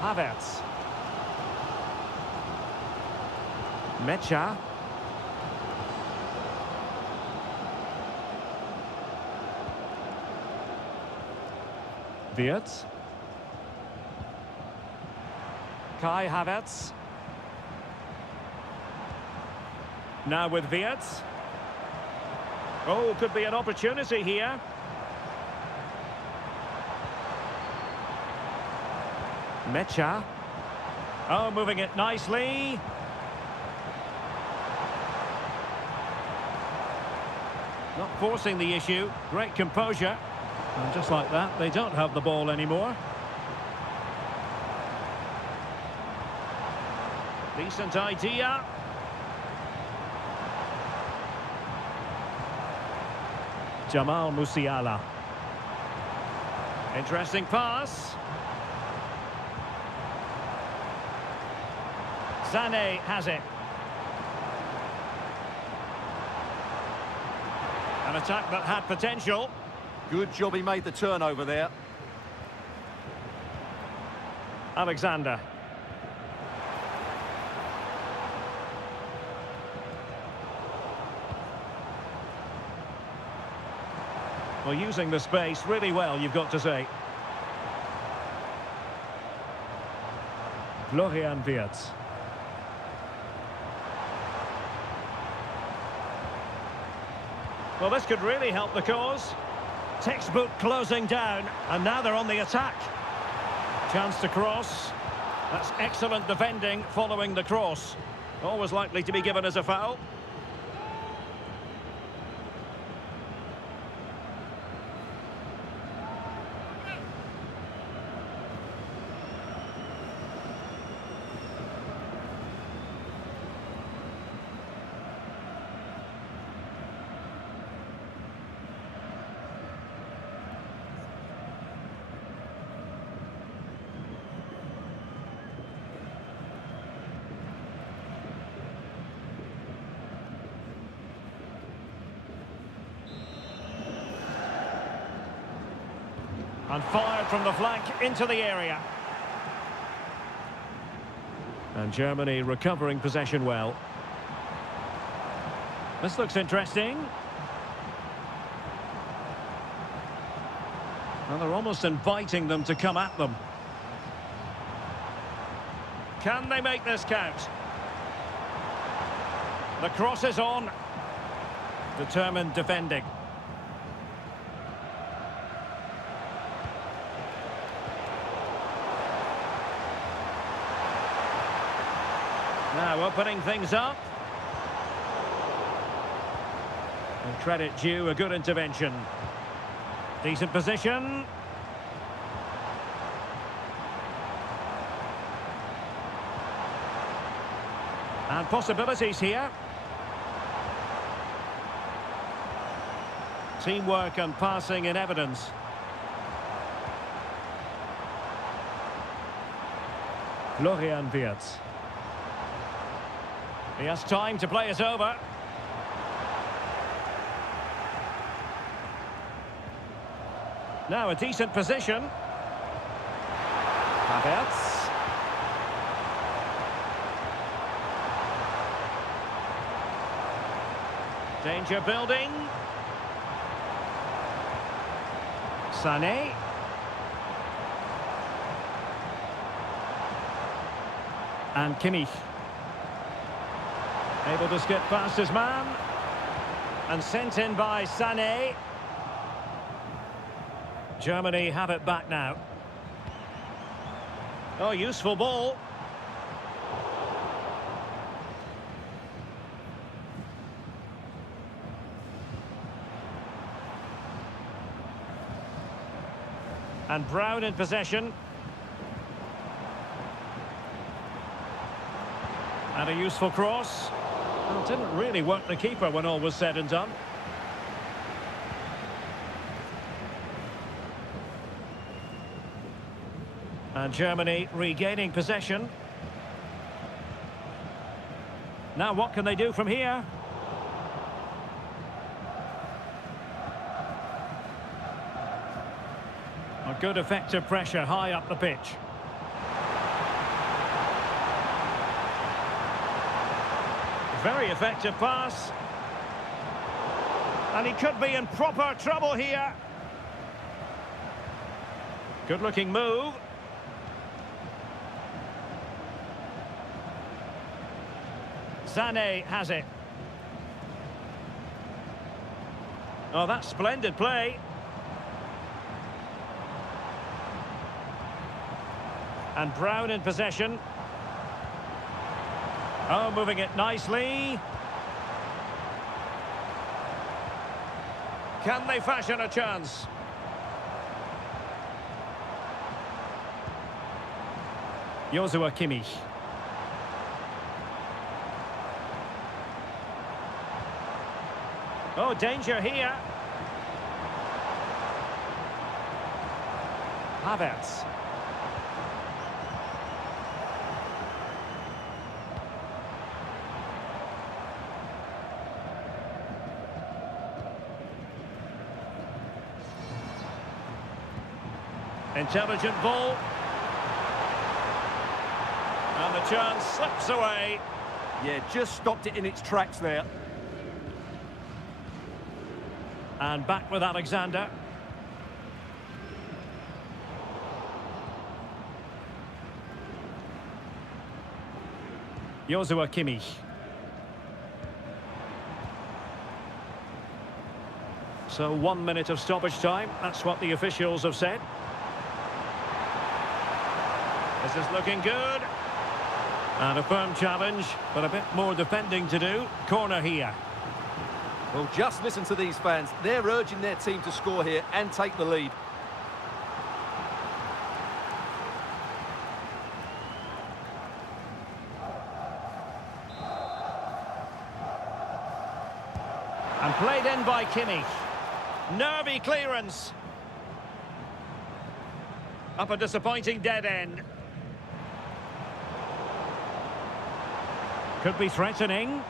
Havertz. Mecha. Wirtz. Kai Havertz. Now with Wirtz. Oh, could be an opportunity here. Mecha. Oh, moving it nicely. Not forcing the issue. Great composure. And just like that, they don't have the ball anymore. Decent idea. Jamal Musiala. Interesting pass. Sané has it. An attack that had potential. Good job he made the turnover there. Alexander. Well, using the space really well, you've got to say. Florian Wirtz. Well, this could really help the cause. Textbook closing down, and now they're on the attack. Chance to cross. That's excellent defending following the cross. Always likely to be given as a foul. And fired from the flank into the area. And Germany recovering possession well. This looks interesting. Well, they're almost inviting them to come at them. Can they make this count? The cross is on. Determined defending. Now opening things up. And credit due, a good intervention. Decent position. And possibilities here. Teamwork and passing in evidence. Florian Wirtz. He has time to play it over. Now a decent position. Havertz. Danger building. Sané. And Kimmich. Able to skip past his man. And sent in by Sané. Germany have it back now. Oh, useful ball. And Brown in possession. And a useful cross. Well, didn't really work the keeper when all was said and done. And Germany regaining possession. Now what can they do from here? A good effective pressure high up the pitch. Very effective pass. And he could be in proper trouble here. Good looking move. Sané has it. Oh, that's splendid play. And Brown in possession. Oh, moving it nicely. Can they fashion a chance? Joshua Kimmich. Oh, danger here. Havertz. Intelligent ball. And the chance slips away. Yeah, just stopped it in its tracks there. And back with Alexander. Joshua Kimmich. So 1 minute of stoppage time. That's what the officials have said. This is looking good. And a firm challenge, but a bit more defending to do. Corner here. Well, just listen to these fans. They're urging their team to score here and take the lead. And played in by Kimmich. Nervy clearance. Up a disappointing dead end. Could be threatening.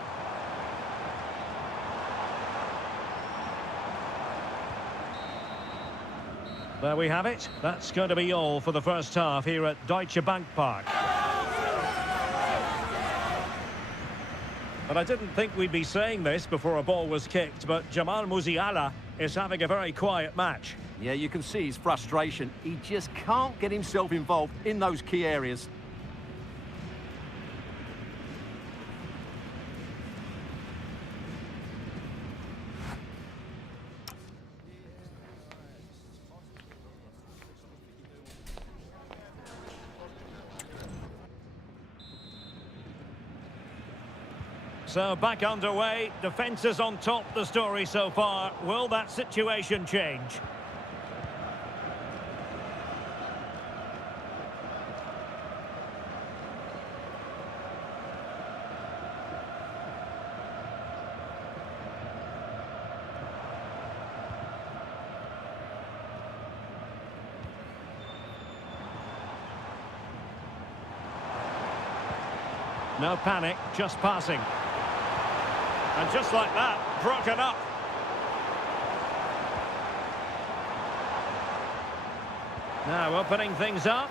There we have it. That's going to be all for the first half here at Deutsche Bank Park. But I didn't think we'd be saying this before a ball was kicked, but Jamal Musiala is having a very quiet match. Yeah, you can see his frustration. He just can't get himself involved in those key areas. So back underway, defence is on top, the story so far. Will that situation change? No panic, just passing. And just like that, broken up. Now opening things up.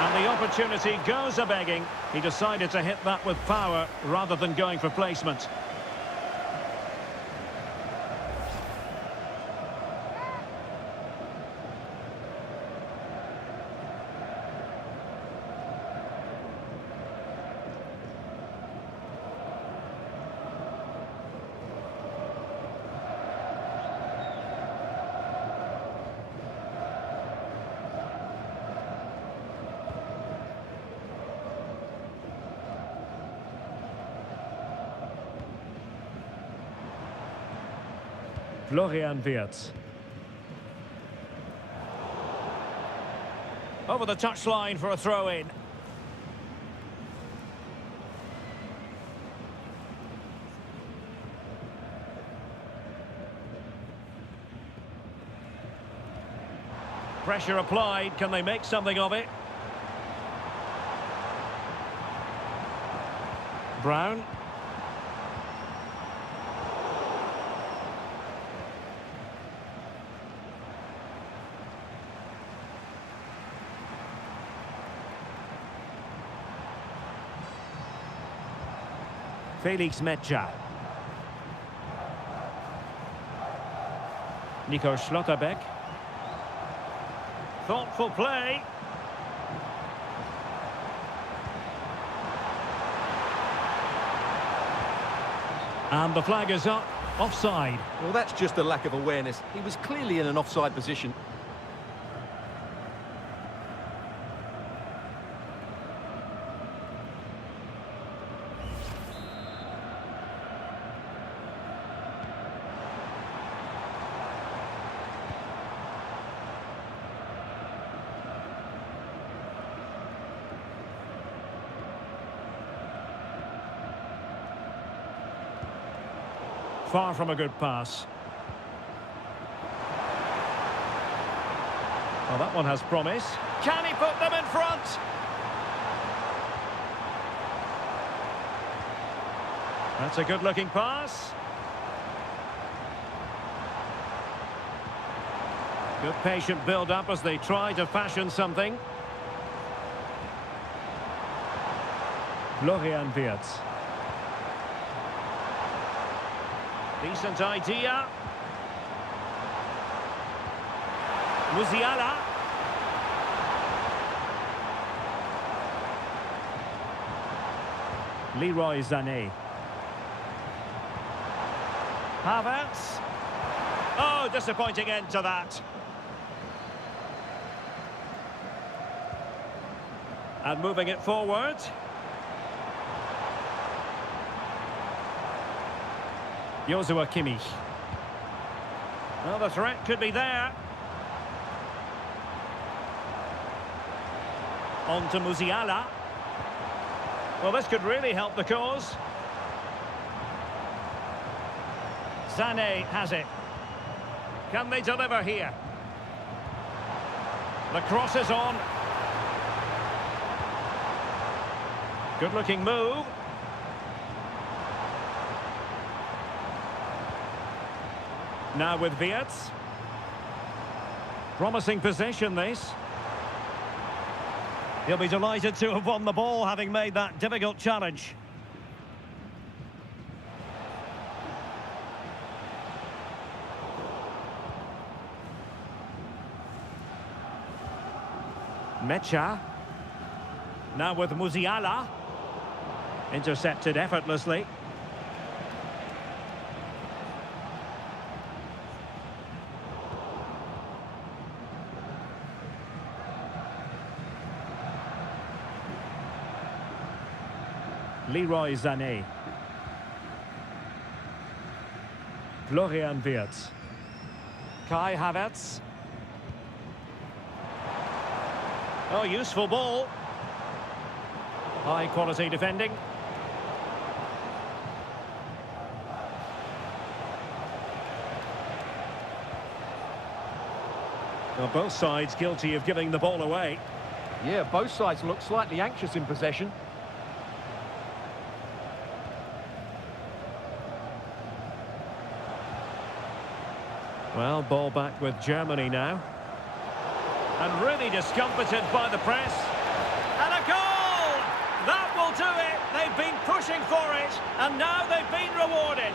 And the opportunity goes a-begging. He decided to hit that with power rather than going for placement. Florian Wirtz. Over the touchline for a throw-in. Pressure applied. Can they make something of it? Brown. Felix Metscher. Nico Schlotterbeck. Thoughtful play. And the flag is up. Offside. Well, that's just a lack of awareness. He was clearly in an offside position. Far from a good pass. Well, that one has promise. Can he put them in front? That's a good-looking pass. Good patient build-up as they try to fashion something. Florian Wirtz. Decent idea. Musiala. Leroy Sané. Havertz. Oh, disappointing end to that. And moving it forward. Joshua Kimmich. Well, the threat could be there. On to Musiala. Well, this could really help the cause. Sané has it. Can they deliver here? The cross is on. Good-looking move. Now with Wirtz. Promising possession, this. He'll be delighted to have won the ball, having made that difficult challenge. Metscher. Now with Musiala. Intercepted effortlessly. Leroy Sané. Florian Wirtz. Kai Havertz. Oh, useful ball. High quality defending. Well, both sides guilty of giving the ball away. Yeah, both sides look slightly anxious in possession. Well, ball back with Germany now. And really discomfited by the press. And a goal! That will do it! They've been pushing for it, and now they've been rewarded.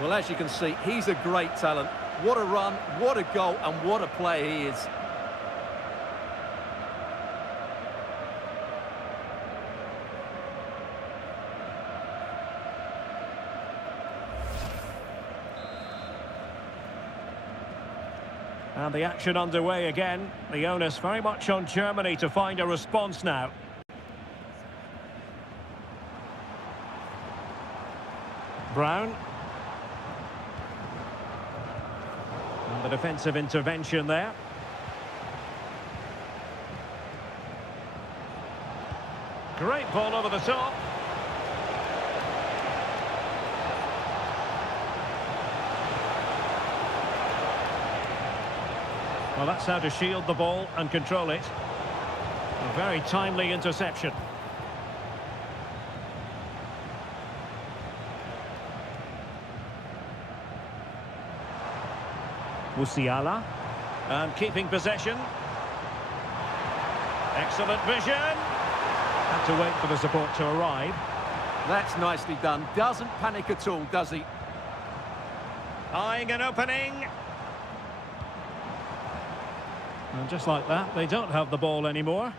Well, as you can see, he's a great talent. What a run, what a goal, and what a player he is. And the action underway again. The onus very much on Germany to find a response now. Brown. The defensive intervention there. Great ball over the top. Well, that's how to shield the ball and control it. A very timely interception. Musiala. And keeping possession. Excellent vision. Had to wait for the support to arrive. That's nicely done. Doesn't panic at all, does he? Eyeing an opening. And just like that, they don't have the ball anymore.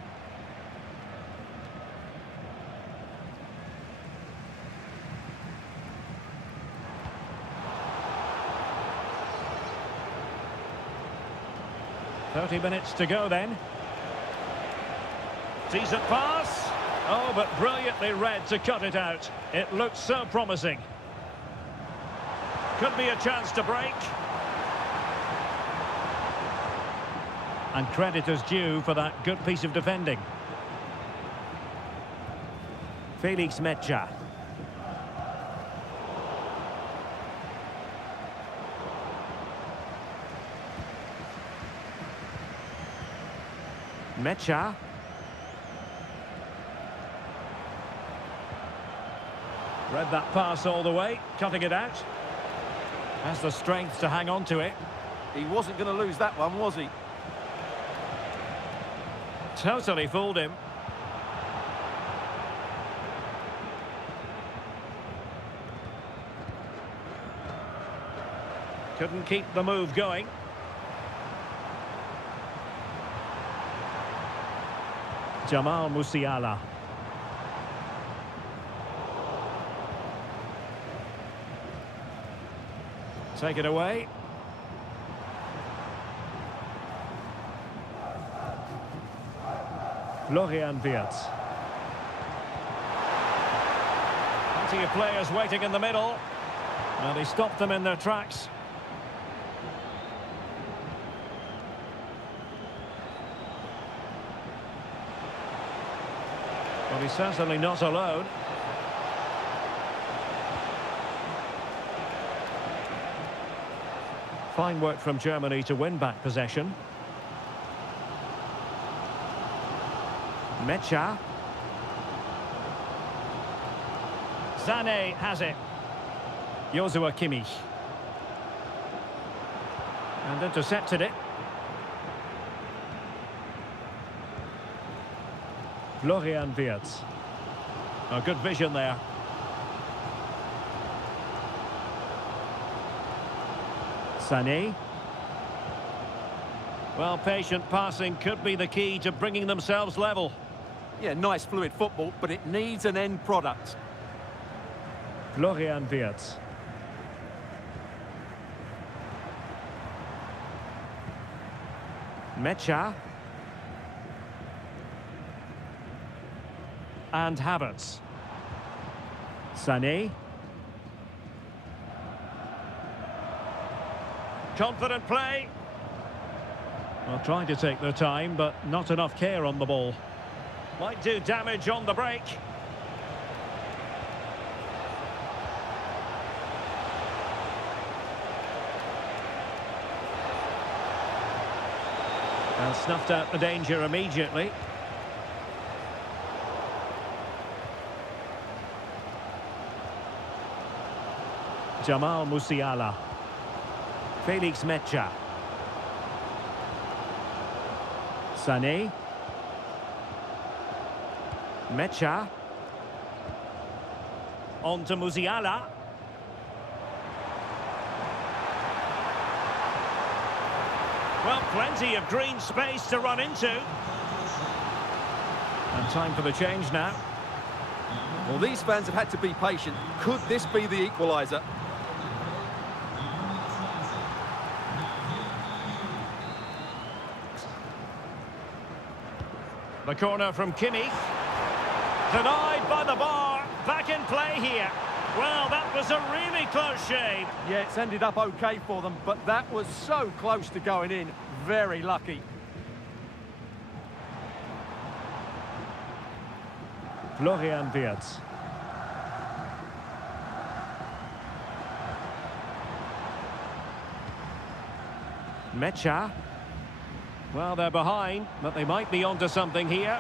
"30 minutes to go then. Decent pass. Oh, but brilliantly read to cut it out. It looked so promising. Could be a chance to break. And credit is due for that good piece of defending. Felix Mecha. Mecha. Read that pass all the way, cutting it out. Has the strength to hang on to it. He wasn't going to lose that one, was he? Totally fooled him. Couldn't keep the move going. Jamal Musiala. Take it away. Florian Wirtz. Plenty of players waiting in the middle. And he stopped them in their tracks. But he's certainly not alone. Fine work from Germany to win back possession. Mecha. Sané has it. Joshua Kimmich. And intercepted it. Florian Wirtz. A good vision there. Sané. Well, patient passing could be the key to bringing themselves level. Yeah, nice fluid football, but it needs an end product. Florian Wirtz. Mecha. And Havertz. Sané. Confident play. Well, trying to take their time, but not enough care on the ball. Might do damage on the break. And snuffed out the danger immediately. Jamal Musiala. Felix Mecha. Sané. Mecha. On to Musiala. Well, plenty of green space to run into. And time for the change now. Well, these fans have had to be patient. Could this be the equaliser? The corner from Kimmich. Denied by the bar. Back in play here. Well, that was a really close shave. Yeah, it's ended up okay for them, but that was so close to going in. Very lucky. Florian Wirtz. Mecha. Well, they're behind, but they might be onto something here.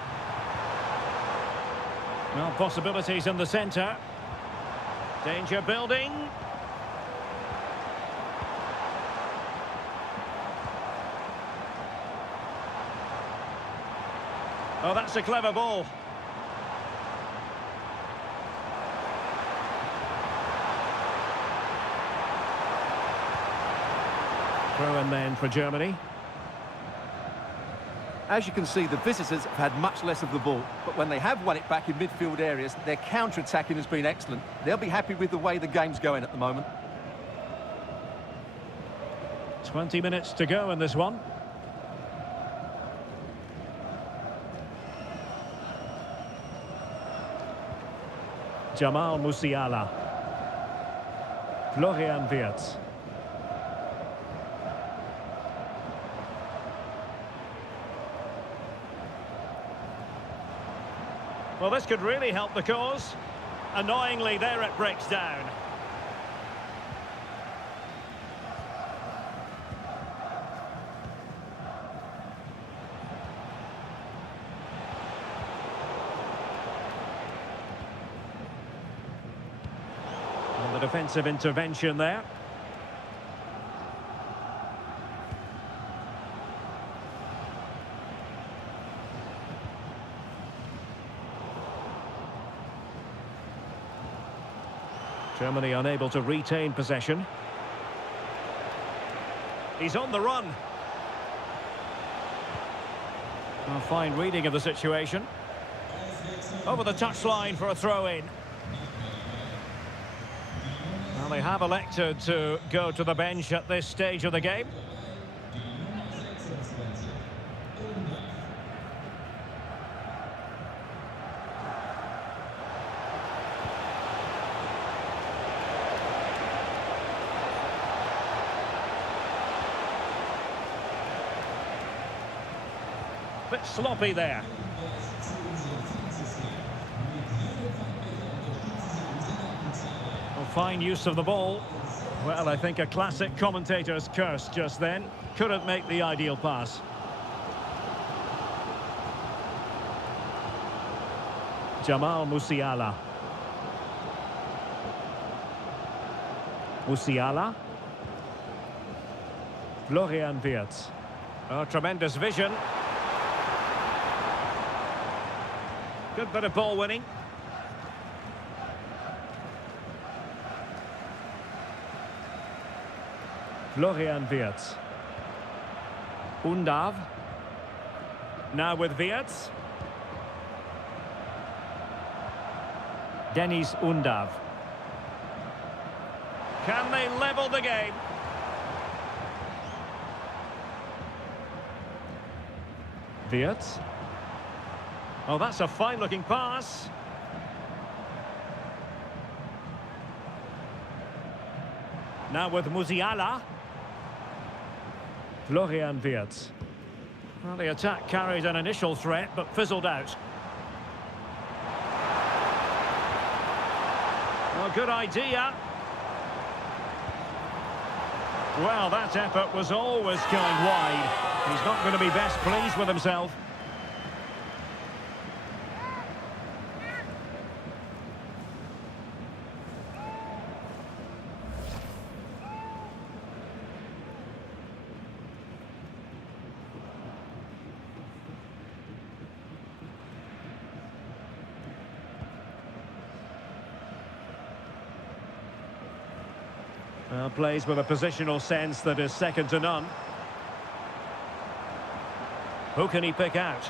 Well, possibilities in the centre. Danger building. Oh, that's a clever ball. Throw in then for Germany. As you can see, the visitors have had much less of the ball, but when they have won it back in midfield areas, their counter-attacking has been excellent. They'll be happy with the way the game's going at the moment. 20 minutes to go in this one. Jamal Musiala. Florian Wirtz. Well, this could really help the cause. Annoyingly, there it breaks down. And the defensive intervention there. Germany unable to retain possession. He's on the run. A fine reading of the situation. Over the touchline for a throw-in. Well, they have elected to go to the bench at this stage of the game. Bit sloppy there. Well, fine use of the ball. Well, I think a classic commentator's curse just then. Couldn't make the ideal pass. Jamal Musiala. Musiala. Florian Wirtz. Oh, tremendous vision. Good bit of ball winning. Florian Wirtz. Undav. Now with Wirtz. Dennis Undav. Can they level the game? Wirtz. Oh, that's a fine-looking pass. Now with Musiala. Florian Wirtz. Well, the attack carried an initial threat, but fizzled out. Well, good idea. Well, that effort was always going wide. He's not going to be best pleased with himself. Well, plays with a positional sense that is second to none. Who can he pick out?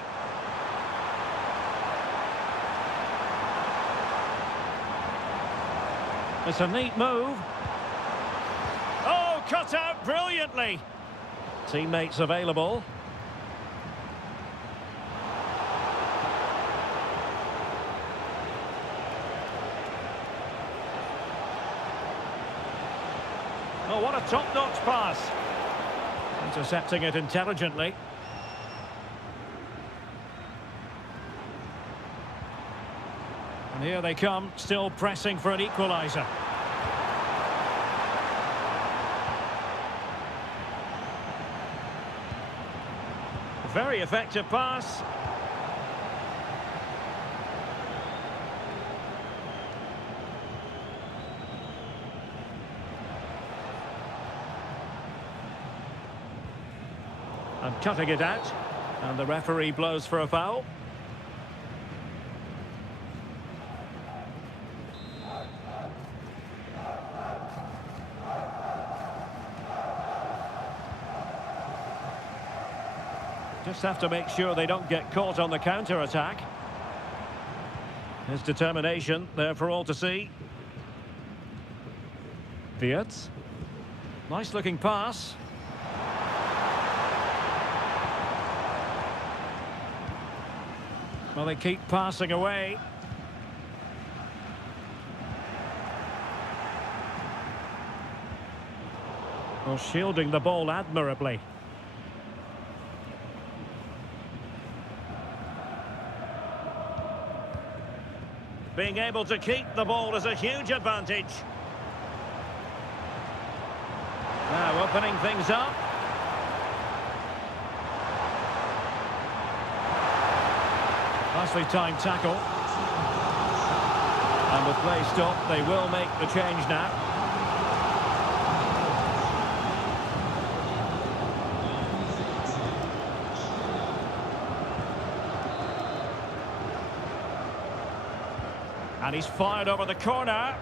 It's a neat move. Oh, cut out brilliantly. Teammates available. Oh, what a top-notch pass. Intercepting it intelligently. And here they come, still pressing for an equaliser. Very effective pass. And cutting it out. And the referee blows for a foul. Just have to make sure they don't get caught on the counter-attack. His determination there for all to see. Wirtz. Nice-looking pass. Well, they keep passing away. Well, shielding the ball admirably. Being able to keep the ball is a huge advantage. Now opening things up. Nicely timed tackle. And with play stopped, they will make the change now. And he's fired over the corner.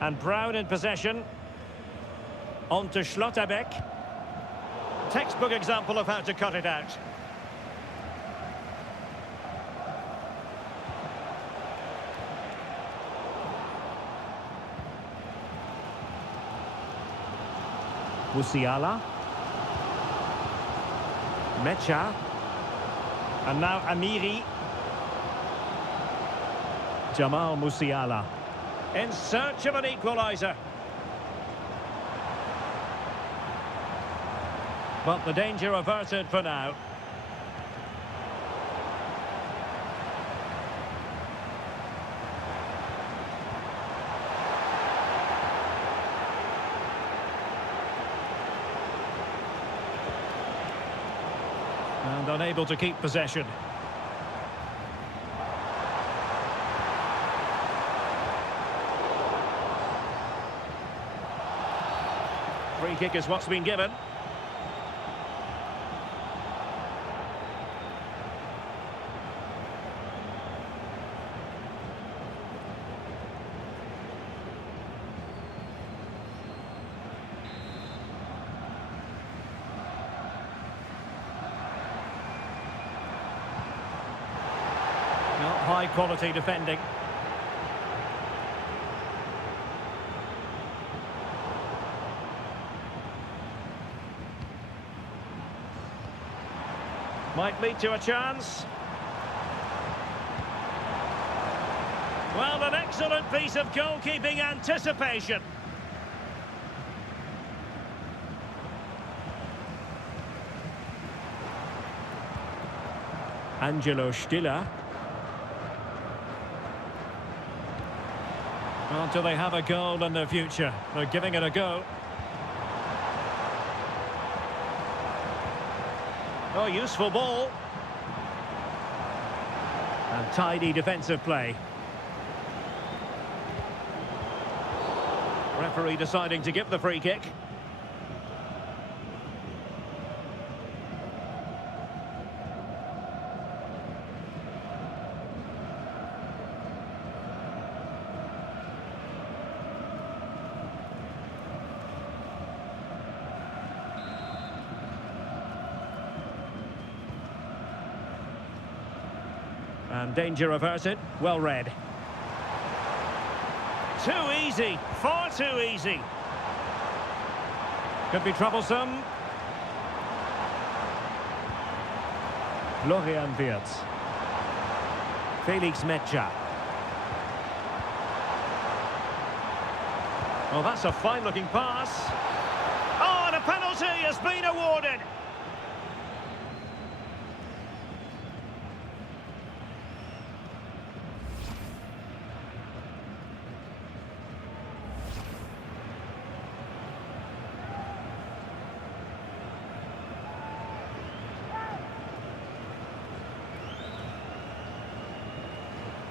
And Brown in possession. On to Schlotterbeck. Textbook example of how to cut it out. Musiala. Mecha. And now Amiri. Jamal Musiala. In search of an equaliser. But the danger averted for now. And unable to keep possession. Free kick is what's been given. High quality defending. Might lead to a chance. Well, an excellent piece of goalkeeping anticipation. Angelo Stiller. Well, do they have a goal in their future? They're giving it a go. Oh, useful ball. And tidy defensive play. Referee deciding to give the free kick. And danger averted. Well read. Too easy. Far too easy. Could be troublesome. Florian Wirtz. Felix Mecha. Well, that's a fine-looking pass. Oh, and a penalty has been awarded.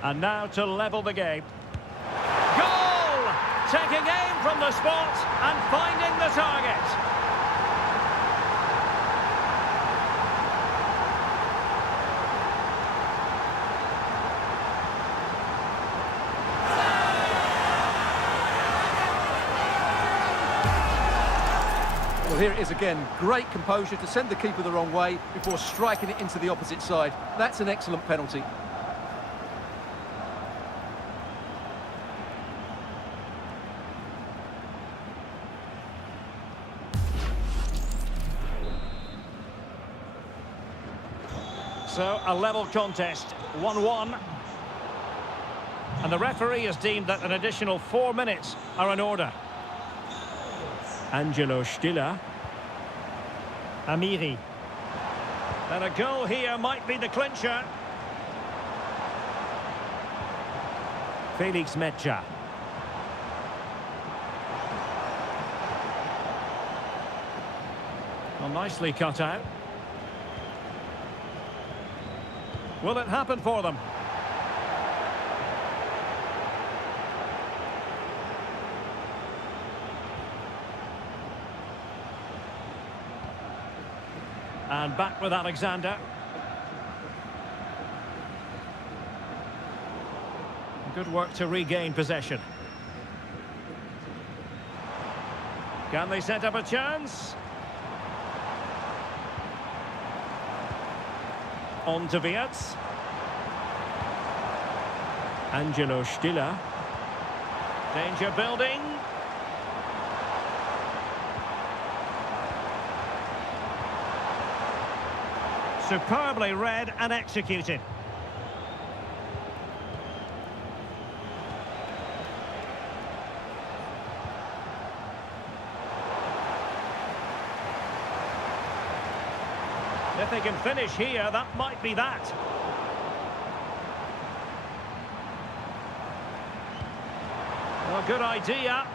And now to level the game. Goal! Taking aim from the spot and finding the target. Well, here it is again. Great composure to send the keeper the wrong way before striking it into the opposite side. That's an excellent penalty. So, a level contest, 1-1. And the referee has deemed that an additional 4 minutes are in order. Angelo Stiller. Amiri. And a goal here might be the clincher. Felix Mecha. Well, nicely cut out. Will it happen for them? And back with Alexander. Good work to regain possession. Can they set up a chance? On to Wirtz. Angelo Stiller. Danger building. Superbly read and executed. If they can finish here, that might be that. Well, good idea.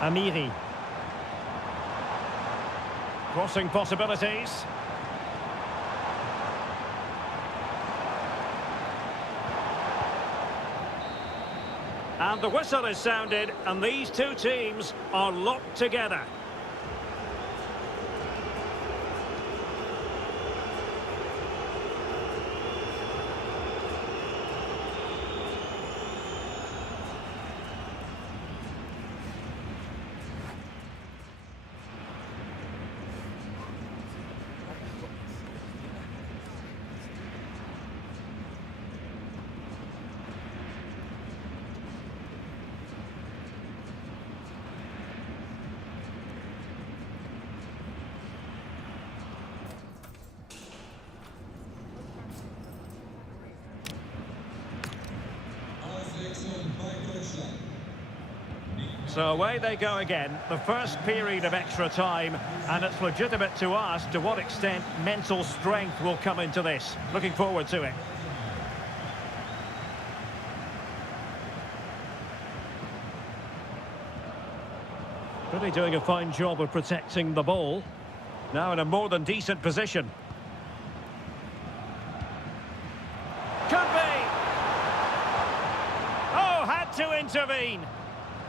Amiri. Crossing possibilities. And the whistle is sounded, and these two teams are locked together. So away they go again, the first period of extra time, and it's legitimate to ask to what extent mental strength will come into this. Looking forward to it. Really doing a fine job of protecting the ball. Now in a more than decent position. Could be! Oh, had to intervene!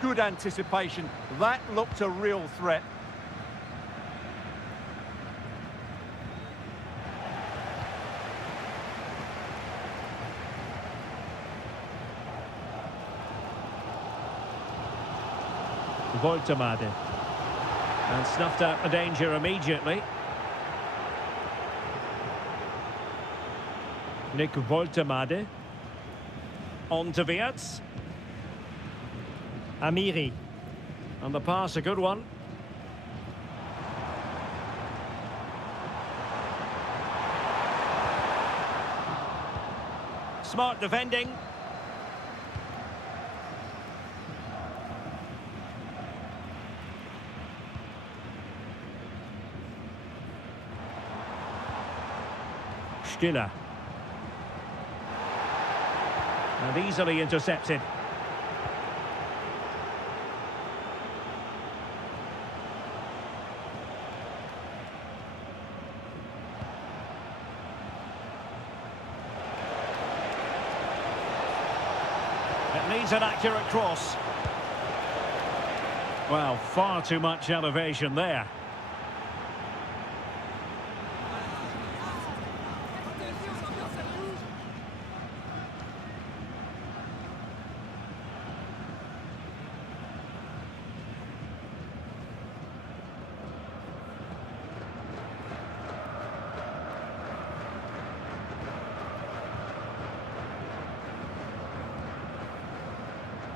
Good anticipation. That looked a real threat. Woltemade. And snuffed out the danger immediately. Nick Woltemade. On to Wirtz. Amiri. And the pass, a good one. smart defending. Stiller. And easily intercepted. It needs an accurate cross. Well, far too much elevation there.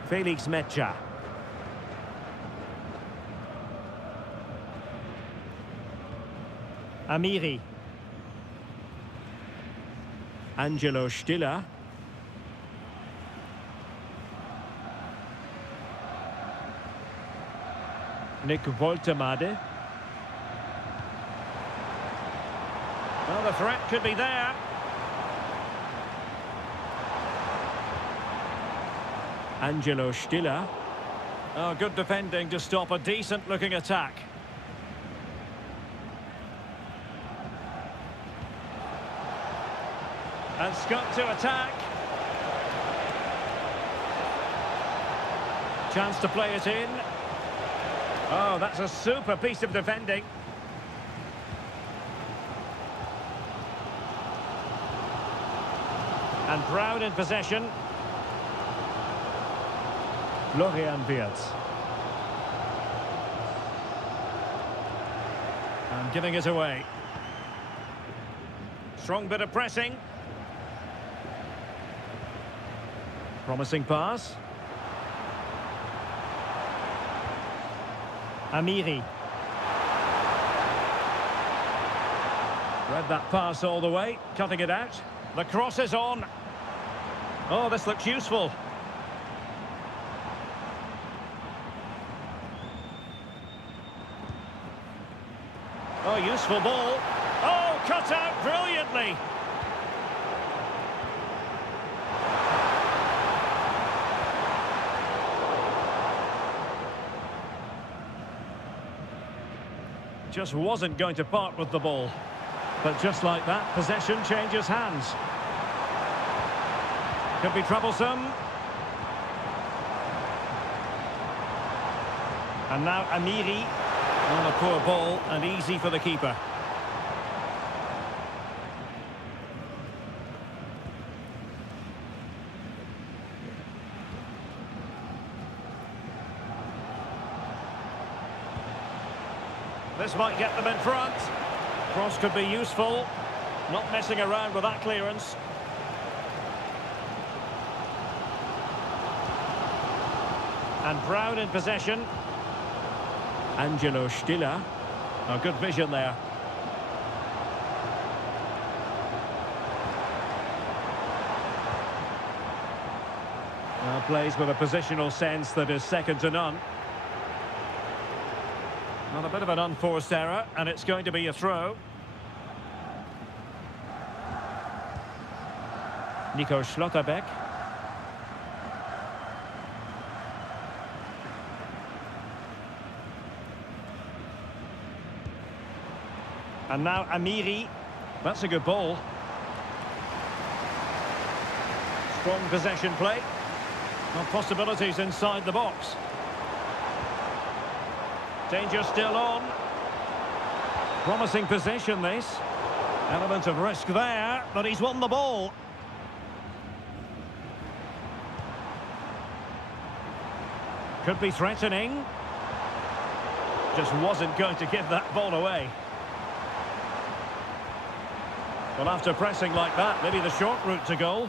Felix Mecha. Amiri. Angelo Stiller. Nick Woltemade. Well, the threat could be there. Angelo Stiller. Oh, good defending to stop a decent-looking attack. And Scott to attack. Chance to play it in. Oh, that's a super piece of defending. And Brown in possession. Florian Wirtz. And giving it away. Strong bit of pressing. Promising pass. Amiri. Read that pass all the way, cutting it out. The cross is on. Oh, this looks useful. Oh, useful ball. Oh, cut out brilliantly. Just wasn't going to part with the ball. But just like that, possession changes hands. Could be troublesome. And now Amiri. On a poor ball and easy for the keeper. This might get them in front. Cross could be useful. Not messing around with that clearance. And Brown in possession. Angelo Stiller. Oh, good vision there. Well, plays with a positional sense that is second to none. Well, a bit of an unforced error, and it's going to be a throw. Nico Schlotterbeck. And now Amiri. That's a good ball. Strong possession play. No possibilities inside the box. Danger still on. Promising position, this. Element of risk there, but he's won the ball. Could be threatening. Just wasn't going to give that ball away. Well, after pressing like that, maybe the short route to goal.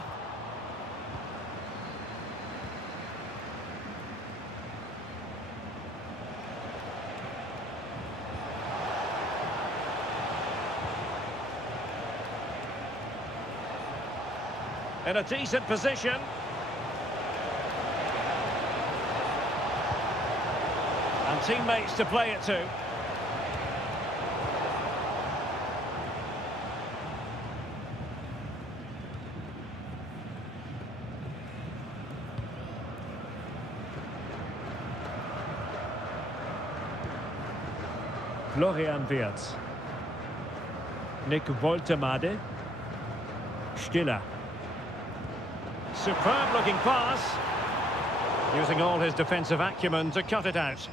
In a decent position. And teammates to play it to. Florian Wirtz. Nick Woltemade. Stiller. Superb looking pass. Using all his defensive acumen to cut it out.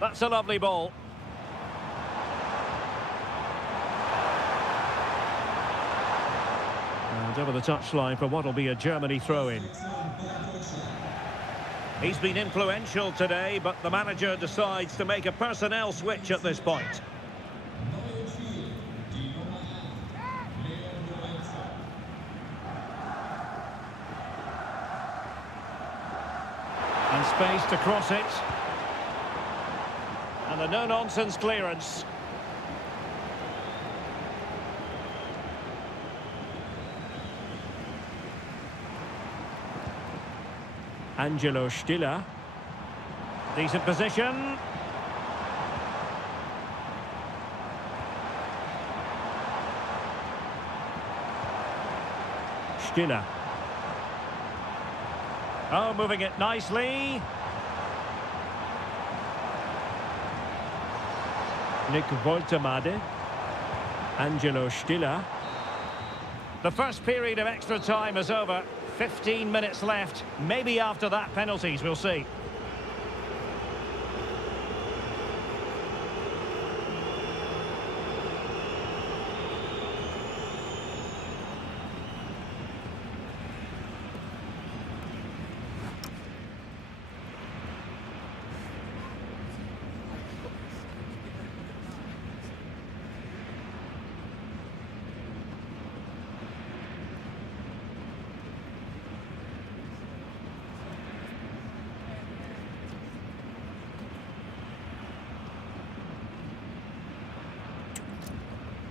That's a lovely ball. And over the touchline for what will be a Germany throw-in. He's been influential today, but the manager decides to make a personnel switch at this point. And space to cross it. And a no-nonsense clearance. Angelo Stiller. Decent position. Stiller. Oh, moving it nicely. Nick Woltemade. Angelo Stiller. The first period of extra time is over. 15 minutes left. Maybe after that, penalties, we'll see.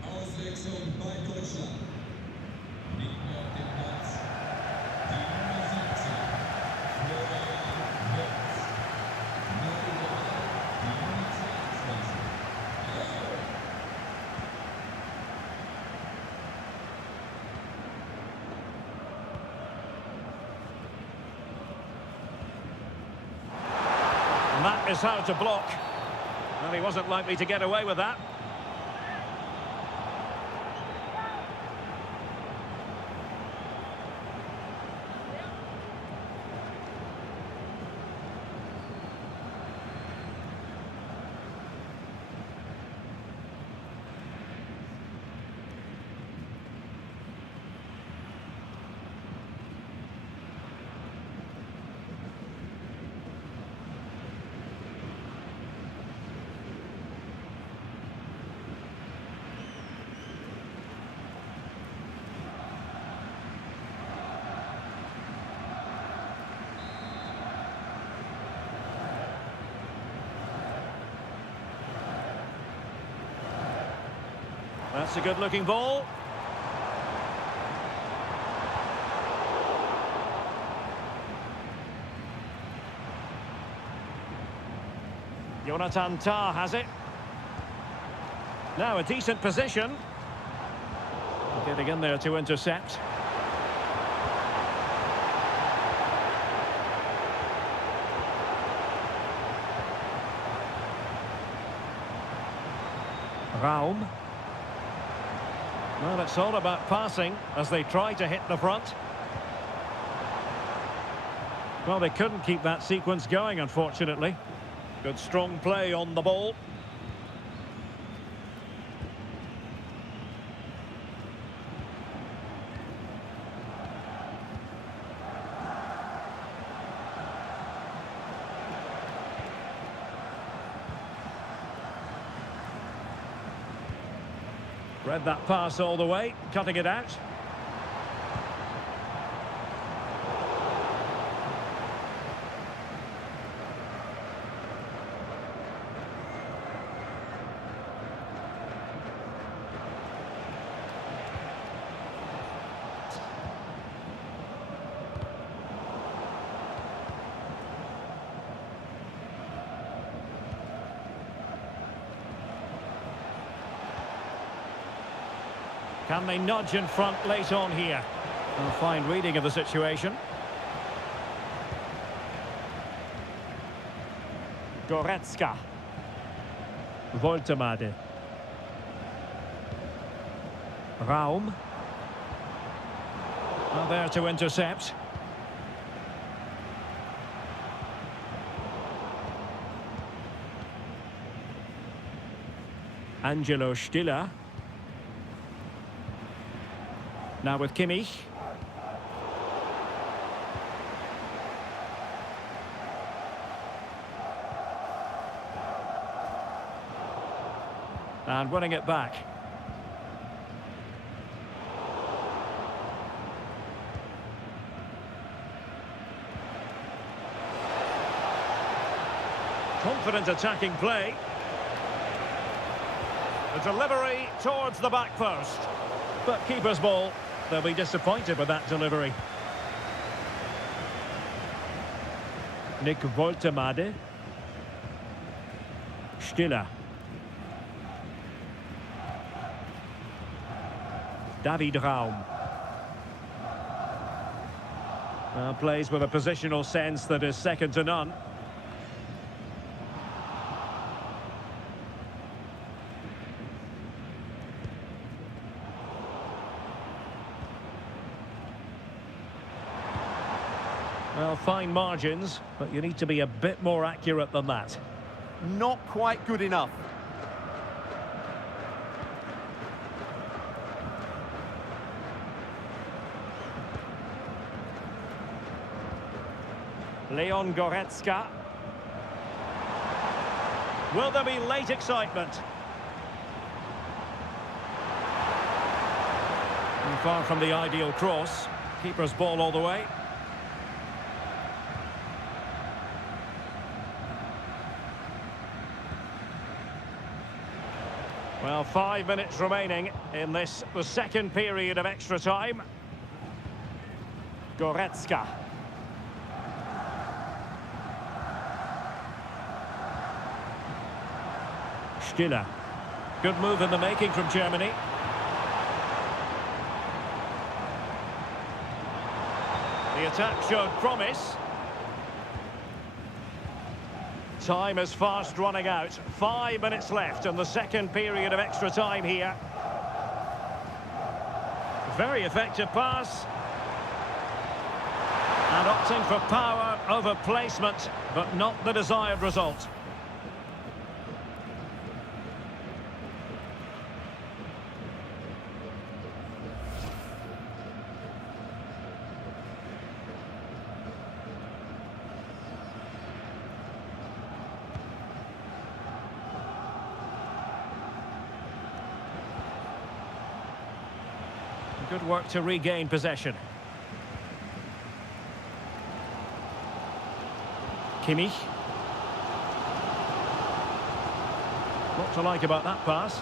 Auswechslung bei Deutschland. Nicht mehr auf dem Platz. Die Nummer 17, Florian Wirtz. Neu dabei, die Nummer 22. And that is how to block. Well, he wasn't likely to get away with that. That's a good-looking ball. Jonathan Tah has it. Now a decent position. Getting in there to intercept. Raum. Well, it's all about passing as they try to hit the front. Well, they couldn't keep that sequence going, unfortunately. Good strong play on the ball. Read that pass all the way, cutting it out. Can they nudge in front late on here? A fine reading of the situation. Goretzka. Woltemade. Raum. Now there to intercept. Angelo Stiller. Now with Kimmich. And winning it back. Confident attacking play. The delivery towards the back post. But keeper's ball. They'll be disappointed with that delivery. Nick Woltemade. Stiller. David Raum. Plays with a positional sense that is second to none. Well, fine margins, but you need to be a bit more accurate than that. Not quite good enough. Leon Goretzka. Will there be late excitement? And far from the ideal cross. Keeper's ball all the way. Well, 5 minutes remaining in this, the second period of extra time. Goretzka. Stiller. Good move in the making from Germany. The attack showed promise. Time is fast running out. 5 minutes left in the second period of extra time here. Very effective pass. And opting for power over placement, but not the desired result. Good work to regain possession. Kimmich. What to like about that pass?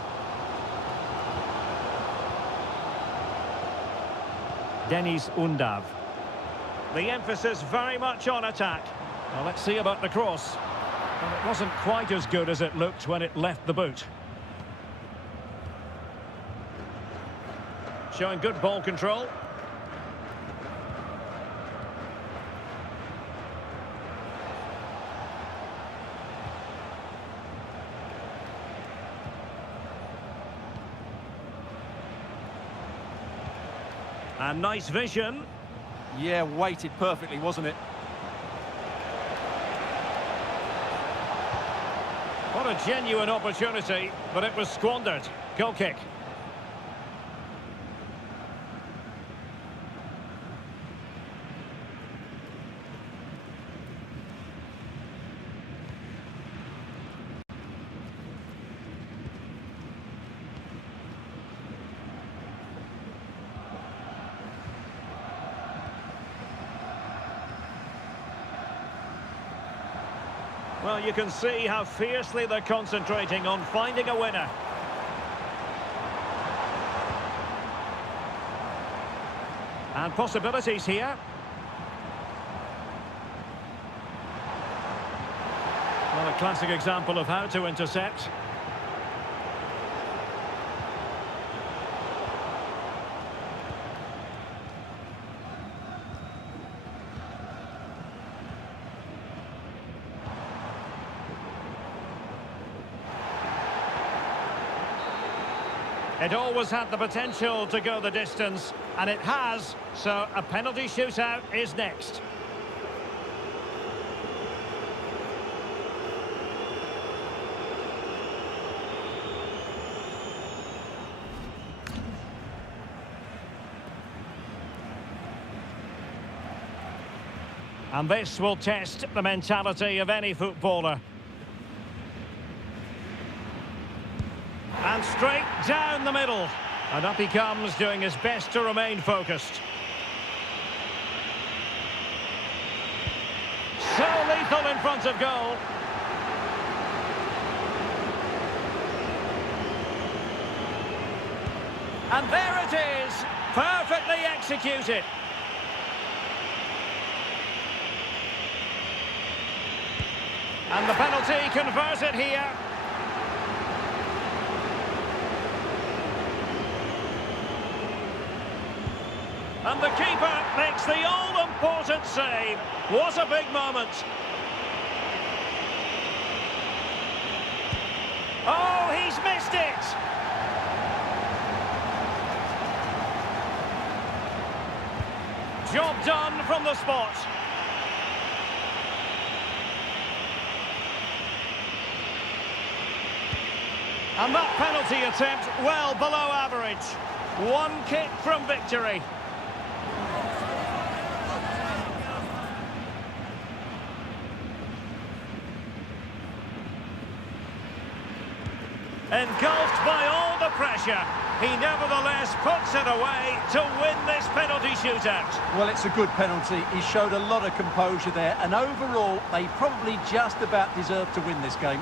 Dennis Undav. The emphasis very much on attack. Well, let's see about the cross. Well, it wasn't quite as good as it looked when it left the boot. Showing good ball control. And nice vision. Yeah, weighted perfectly, wasn't it? What a genuine opportunity, but it was squandered. Goal kick. Well, you can see how fiercely they're concentrating on finding a winner. And possibilities here. Well, a classic example of how to intercept. It always had the potential to go the distance, and it has, so a penalty shootout is next. And this will test the mentality of any footballer. And straight down the middle. And up he comes, doing his best to remain focused. So lethal in front of goal. And there it is, perfectly executed. And the penalty converted here. And the keeper makes the all-important save. What a big moment. Oh, he's missed it. Job done from the spot. And that penalty attempt well below average. One kick from victory. Engulfed by all the pressure, he nevertheless puts it away to win this penalty shootout. Well, it's a good penalty. He showed a lot of composure there, and overall, they probably just about deserved to win this game.